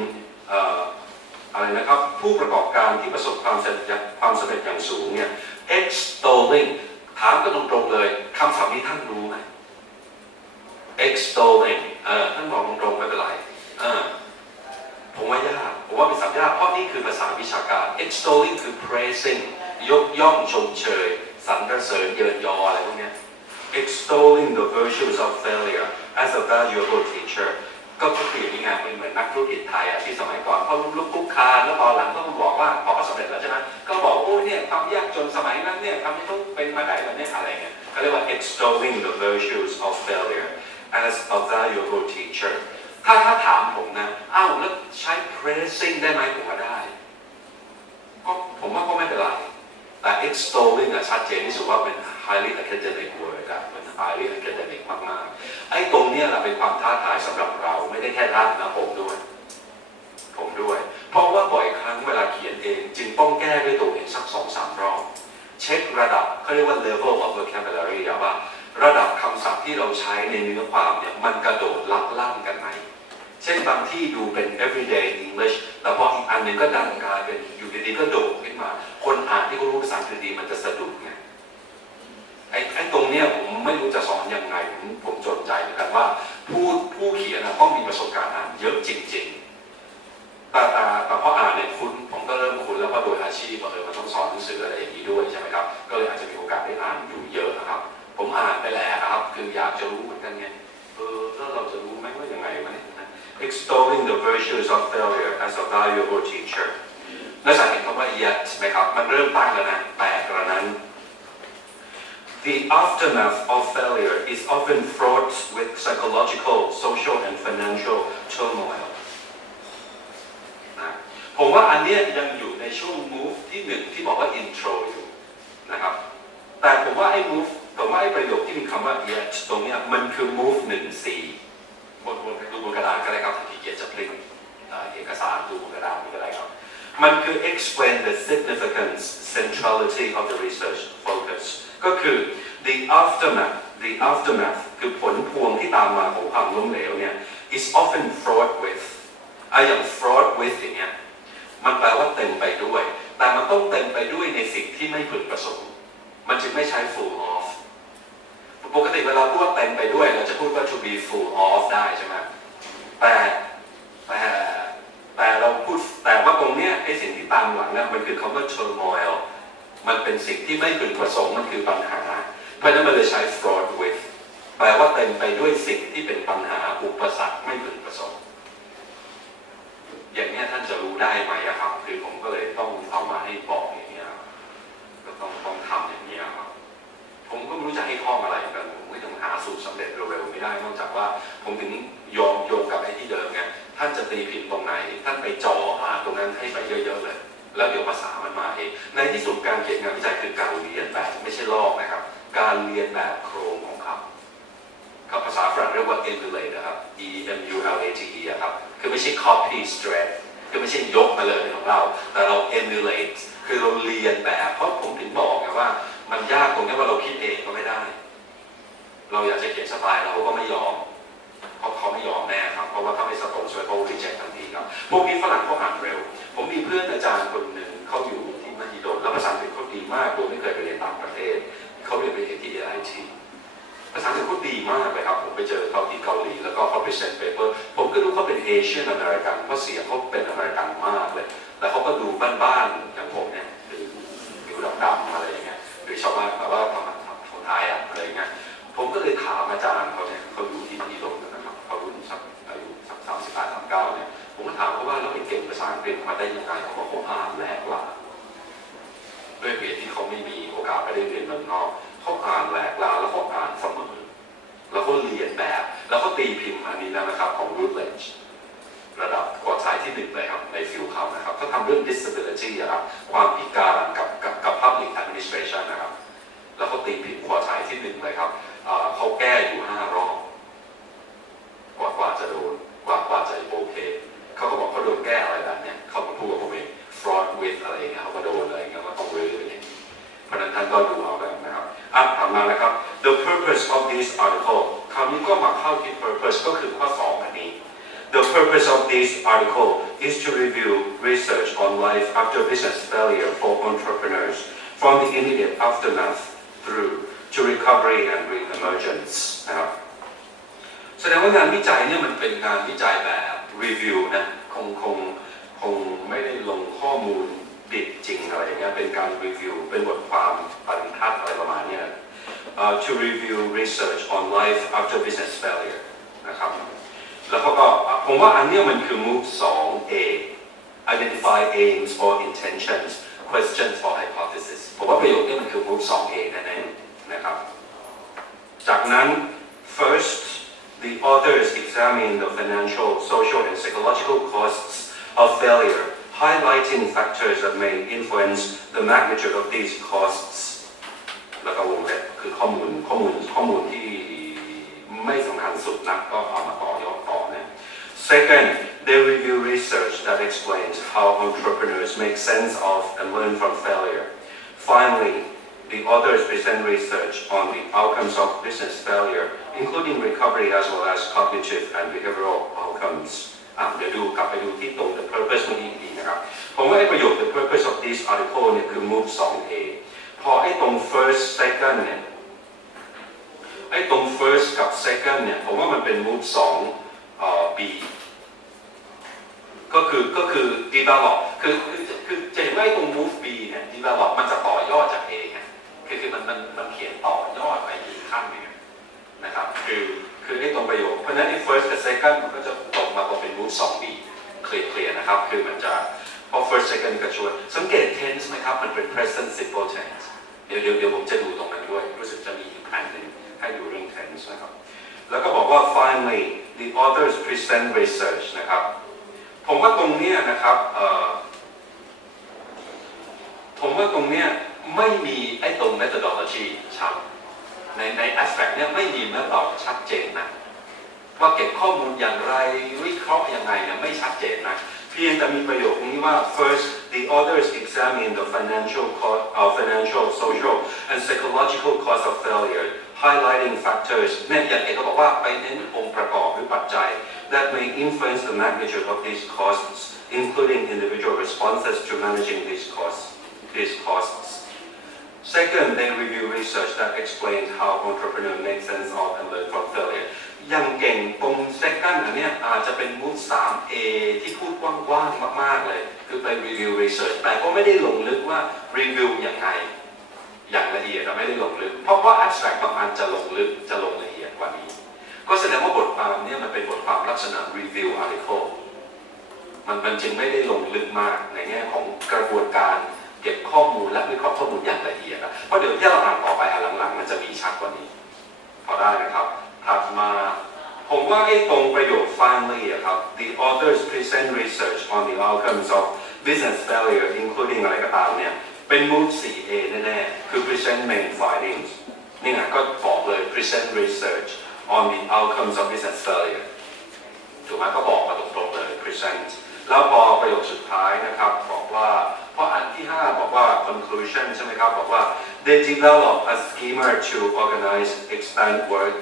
อะไรนะครับผู้ประกอบการที่ประสบความสำเร็จอย่างสูงเนี่ย extolling ถามก็ตรงๆเลยคำศัพท์นี้ท่านรู้ไหม extolling ท่านบอกตรงๆไม่เป็นไรผมว่ายากผมว่าเป็นศัพท์ยากเพราะนี่คือภาษาวิชาการ extolling คือ praising ยกย่องชมเชยสรรเสริญเยินยออะไรพวกนี้ extolling the virtues of failure as a valuable teacher ก็คืออย่างนี้ไงเป็นเหมือนนักธุรกิจไทยอะที่สมัยก่อนเขาล้มลุกคลุกคลานแล้วพอหลังก็มาบอกว่าพอเขาสำเร็จแล้วใช่ไหมก็บอกโอ้เนี่ยความยากจนสมัยนั้นเนี่ยทำให้เขาเป็นมาได้แบบนี้อะไรเงี้ยเขาเรียกว่า extolling the virtues of failure as a valuable teacher ถ้าถามผมนะอ้าวแล้วใช้ praising ได้ไหมผมว่าได้ก็ผมว่าก็ไม่เป็นไรแต่ extolling ชัดเจนที่สุดว่าเป็น highly academic word เป็น highly academic มากๆไอ้ตรงนี้แหละเป็นความท้าทายสำหรับเราไม่ได้แค่ท่านนะผมด้วยเพราะว่าบ่อยครั้งเวลาเขียนเองจึงต้องแก้ด้วยตัวเองสัก 2-3 รอบเช็คระดับเขาเรียกว่า level of vocabulary ว่าระดับคำศัพท์ที่เราใช้ในเนื้อความเนี่ยมันกระโดดลับล่ำกันไหมเช่นบางที่ดูเป็น everyday English แต่พออีกอันหนึ่งก็ดันกลายเป็นอยู่ดีๆก็โดดขึ้นมาคนอ่านที่เขารู้ภาษาอังกฤษดีมันจะสะดุดไงไอ้ตรงเนี้ยผมไม่รู้จะสอนยังไงผมจดใจเหมือนกันว่าผู้เขียนต้องมีประสบการณ์อ่านเยอะจริงๆแต่พออ่านเนี่ยผมก็เริ่มคุ้นแล้วว่าโดยอาชีพมันต้องสอนหนังสืออะไรอย่างนี้ด้วยใช่ไหมครับก็เลยอาจจะมีโอกาสได้อ่านอยู่เยอะนะครับผมอ่านไปแล้วครับคืออยากจะรู้เหมือนกันไงแล้วเราจะรู้ไหมว่ายังไงมันextolling the virtues of failure as a valuable teacher และสังเกตคำว่า yet ไหมครับมันเริ่มตั้งแล้วนะแต่กระนั้น The aftermath of failure is often fraught with psychological, social and financial turmoil นะผมว่าอันนี้ยังอยู่ในช่วง move ที่หนึ่งที่บอกว่า intro อยู่นะครับแต่ผมว่าไอ้ move ผมว่าไอ้ประโยคที่มีคำว่า yet ตรงนี้มันคือ move 1Cดูบนกระดาษก็ได้ครับถ้าขี้เกียจจะพลิกเอกสารดูบนกระดาษนี่ก็ได้ครับมันคือ explain the significance centrality of the research focus ก็คือ the aftermath คือผลพวงที่ตามมาของความล้มเหลวเนี่ย is often fraught with อย่าง fraught with อย่างเงี้ยมันแปลว่าเต็มไปด้วยแต่มันต้องเต็มไปด้วยในสิ่งที่ไม่พึงประสงค์มันจึงไม่ใช้ full ofปกติเวลาพูดว่าเต็มไปด้วยเราจะพูดว่า to be full of ได้ใช่ไหมแต่เราพูดแต่ว่าตรงเนี้ยไอ้สิ่งที่ตามหลังเนี่ยมันคือคำว่า turmoil มันเป็นสิ่งที่ไม่พึงประสงค์มันคือปัญหาเพราะฉะนั้นมันเลยใช้ fraught with แปลว่าเต็มไปด้วยสิ่งที่เป็นปัญหาอุปสรรคไม่พึงประสงค์อย่างนี้ท่านจะรู้ได้ไหมครับคือผมก็เลยต้องเอามาให้บอกอย่างนี้ก็ต้องทำอย่างนี้ครับผมก็ไม่รู้จะให้ข้ออะไรกันผมไม่ต้องหาสูตรสำเร็จเร็วๆไม่ได้นอกจากว่าผมถึงโยงกับไอ้ที่เดิมไงท่านจะตีพิมพ์ตรงไหนท่านไปจ่อหาตรงนั้นให้ไปเยอะๆเลยแล้วเดี๋ยวภาษามันมาเองในที่สุดการเขียนงานวิจัยคือการเรียนแบบไม่ใช่ลอกนะครับการเรียนแบบโครงของเขาภาษาฝรั่งเรียกว่า emulate นะครับ emulate ครับคือไม่ใช่ copy straight คือไม่ใช่ยกมาเลยของเราแต่เรา emulate คือเราเรียนแบบเพราะผมถึงบอกไงว่ามันยากตรงนี้ว่าเราคิดเองก็ไม่ได้เราอยากจะเขียนสไตล์เราก็ไม่ยอมเพราะเขาไม่ยอมแน่ครับเพราะว่าถ้าไม่สตรงช่วยเขารีเจ็คทันทีครับพวกนี้ฝรั่งเขาอ่านเร็วผมมีเพื่อนอาจารย์คนหนึ่งเขาอยู่ที่มหิดลแล้วภาษาอังกฤษเขาดีมากโดยไม่เคยไปเรียนต่างประเทศเขาเรียนไปเรียนที่ MIT ภาษาอังกฤษเขาดีมากเลยครับผมไปเจอเขาที่เกาหลีแล้วก็เขา present paper ผมก็รู้เขาเป็น Asian American เพราะเสียงเขาเป็นอเมริกันมากเลยแต่เขาก็ดูบ้านๆอย่างผมเนี่ยผิวดำๆอะไรอย่างเงี้ยหรือชาวบ้านแบบว่าทำคนไทยอะไรอย่างเงี้ยผมก็เลยถามอาจารย์เขาเนี่ยเขาอยู่ที่มหิดลนะครับเขารุ่นสักอายุสัก38-39เนี่ยผมก็ถามเขาว่าเราไปเก่งภาษาอังกฤษมาได้ยังไงเขาบอกเขาอ่านแหลกลาด้วยเหตุที่เขาไม่มีโอกาสไปได้เรียนเมืองนอกเขาอ่านแหลกลาแล้วเขาอ่านเสมอแล้วเขาเรียนแบบแล้วเขาตีพิมพ์อันนี้นะครับของ Routledge ระดับกว่าสายที่1เลยครับในฟิลเขานะครับเขาทำเรื่อง disability ครับความพิการกับ public administration นะครับแล้วเขาตีพิมพ์กว่าสายที่1เลยครับเขาแก้อยู่5 รอบกว่าจะโดนกว่าจะโอเคเขาก็บอกเขาโดนแก้อะไรแบบนี้เขามาพูดกับผมเอง fraud with อะไรอย่างเงี้ยเขาก็โดนอะไรอย่างเงี้ยก็ต้องรื้ออย่างนี้เพราะฉะนั้นท่านก็ดูเอาแบบนะครับถามมาแล้วครับ the purpose of this article คราวนี้ก็มาเข้าที่ purpose ก็คือข้อ2อันนี้ the purpose of this article is to review research on life after business failure for entrepreneurs from the immediate aftermath through to recovery and re-emergence นะครับแสดงว่างานวิจัยเนี่ยมันเป็นงานวิจัยแบบ review นะคงไม่ได้ลงข้อมูลดิบจริงอะไรอย่างเงี้ยเป็นการ review เป็นบทความปริทัศน์อะไรประมาณนี้ to review research on life after business failure นะครับแล้วเขาก็ผมว่าอันนี้มันคือ move 2A identify aims or intentions questions or hypothesis ผมว่าประโยคนี้มันคือ move 2A แน่ๆนะครับจากนั้น first the authors examine the financial, social and psychological costs of failure highlighting factors that may influence the magnitude of these costs แล้วก็วงเล็บคือข้อมูลที่ไม่สำคัญสุดนักก็เอามาต่อยอดต่อนะ Second, they review research that explains how entrepreneurs make sense of and learn from failure. Finally, the authors present research on the outcomes of business failure, including recovery as well as cognitive and behavioral outcomes. เดี๋ยวดูกลับไปดูที่ตรง the purpose เมื่อกี้ดีนะครับผมว่าไอ้ประโยค the purpose of this article เนี่ยคือ move 2A พอไอ้ตรง first second เนี่ยไอ้ตรง first กับ second เนี่ยผมว่ามันเป็น move 2B ก็คือ develop คือจะเห็นว่าไอ้ตรง move B เนี่ย develop มันจะต่อยอดจาก A ไงคือมันเขียนต่อยอดไปอีกขั้นหนึ่งนะครับคือไอ้ตรงประโยคเพราะฉะนั้นไอ้ first กับ second มันก็จะตกมาเป็น move 2B เคลียร์นะครับคือมันจะพอ first second ก็ช่วยสังเกต tense ไหมครับมันเป็น present simple tense เดี๋ยวผมจะดูตรงนั้นด้วยรู้สึกจะมีอีกอันหนึ่งให้ดูเรื่อง tense นะครับแล้วก็บอกว่า finally the authors present research นะครับผมว่าตรงเนี้ยนะครับผมว่าตรงเนี้ยไม่มีไอ้ตรง methodology ชัดใน aspect เนี่ยไม่มี method ชัดเจนนะว่าเก็บข้อมูลอย่างไรวิเคราะห์ยังไงเนี่ยไม่ชัดเจนนะเพียงแต่มีประโยคนี้ว่า first the authors examine the financial, social and psychological cost of failure highlighting factors เนี่ยอย่างเอกก็บอกว่าไปเน้นองค์ประกอบหรือปัจจัย that may influence the magnitude of these costs including individual responses to managing these costs Second, they review research that explains how entrepreneurs make sense of and learn from failure ยังเก่งตรง second อันเนี้ยอาจจะเป็น move 3A ที่พูดกว้างๆมากๆเลยคือไป review research แต่ก็ไม่ได้ลงลึกว่า review อย่างไรอย่างละเอียดแต่ไม่ได้ลงลึกเพราะว่า abstract บางอันจะลงลึกจะลงละเอียดกว่านี้ก็แสดงว่าบทความเนี่ยมันเป็นบทความลักษณะ review article มันจึงไม่ได้ลงลึกมากในแง่ของกระบวนการเก็บข้อมูลและวิเคราะห์ข้อมูลอย่างละเอียดเพราะเดี๋ยวที่เราอ่านต่อไปหลังๆมันจะมีชัดกว่านี้พอได้นะครับถัดมาผมว่าไอ้ตรงประโยค finally ครับ the authors present research on the outcomes of business failure including อะไรก็ตามเนี่ยเป็น move 4A แน่ๆคือ present main findings นี่ไงก็บอกเลย present research on the outcomes of business failure ถูกไหมก็บอกมาตรงๆเลย present แล้วพอประโยคสุดท้ายนะครับบอกว่าพออันที่5บอกว่า conclusion ใช่ไหมครับบอกว่า they develop a schema to organize expand work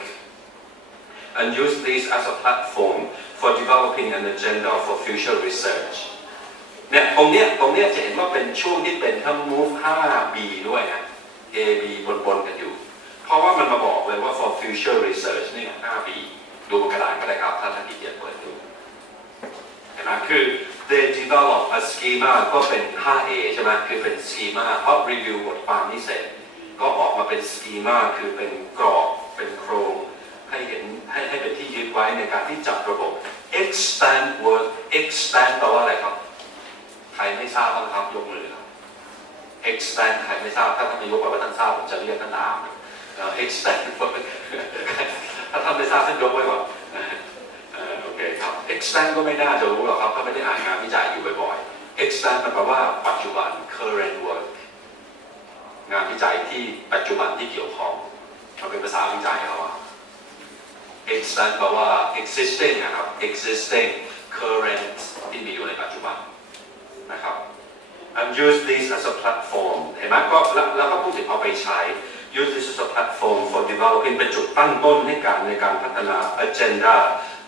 and use this as a platform for developing an agenda for future research เนี่ยตรงเนี้ยจะเห็นว่าเป็นช่วงที่เป็นทั้ง move 5B ด้วยนะ A B บนกันอยู่เพราะว่ามันมาบอกเลยว่า for future research เนี่ย 5B ดูบนกระดาษก็ได้ครับถ้าท่านที่เกียจเปิดดูเห็นไหมคือ they develop a schema ก็เป็น 5A ใช่ไหมคือเป็น schema เพราะ review บทความนี้เสร็จก็ออกมาเป็น schema คือเป็นกรอบเป็นโครงให้เห็นให้เป็นที่ยึดไว้ในการที่จัดระบบ extend work extend แปลว่าอะไรครับใครไม่ทราบบ้างครับยกมือครับ extend ใครไม่ทราบถ้าท่านนายกบอกว่าท่านทราบผมจะเรียกท่านตาม extend ถ้าท่านไม่ทราบท่านยกไว้ก่อนโอเคครับ extend ก็ไม่น่าจะรู้หรอกครับถ้าไม่ได้อ่านงานวิจัยอยู่บ่อยๆ extend มันแปลว่าปัจจุบัน current work งานวิจัยที่ปัจจุบันที่เกี่ยวข้องมันเป็นภาษาวิจัยเขาextend แปลว่า existing นะครับ existing current ที่มีอยู่ในปัจจุบันนะครับ and use this as a platform เห็นไหมก็แล้วก็พูดถึงเอาไปใช้ use this as a platform for developing เป็นจุดตั้งต้นในการพัฒนา agenda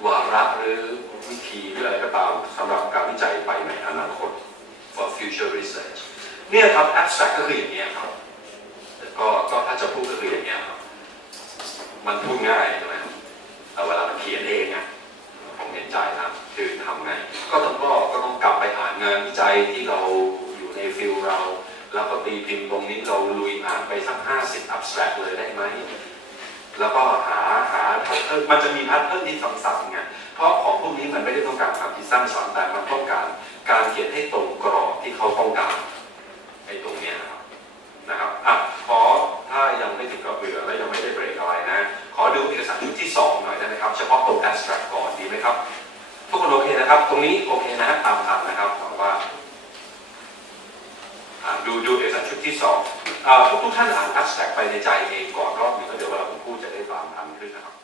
วาระหรือวิธีหรืออะไรก็ตามสำหรับการวิจัยไปในอนาคต for future research เนี่ยครับ abstract ก็คืออย่างนี้ครับก็ถ้าจะพูดก็คืออย่างนี้ครับมันพูดง่ายใช่ไหมแต่เวลามันเขียนเองอ่ะผมเห็นใจนะคือทำไงก็ต้องกลับไปอ่านงานวิจัยที่เราอยู่ในฟิลเราแล้วก็ตี ตีพิมพ์ตรงนี้เราลุยอ่านไปสัก50 abstract เลยได้ไหมแล้วก็หาแพทเทิร์นมันจะมีแพทเทิร์นที่ซ้ำๆไงเพราะของพวกนี้มันไม่ได้ต้องการความคิดสร้างสรรค์แต่มันต้องการการเขียนให้ตรงกรอบที่เขาต้องการไอ้ตรงเนี้ยนะครับขอถ้ายังไม่ถึงกับเบื่อและยังไม่ได้เบรกอะไรนะขอดูเอกสารชุดที่2หน่อยได้ไหมครับเฉพาะตรง abstract ก่อนดีไหมครับทุกคนโอเคนะครับตรงนี้โอเคนะฮะตามทันนะครับหวังว่าดูเอกสารชุดที่2ทุกท่านอ่าน abstract ไปในใจเองก่อนรอบนึงแล้วเดี๋ยวเวลาผมพูดจะได้ตามทันขึ้นนะครับ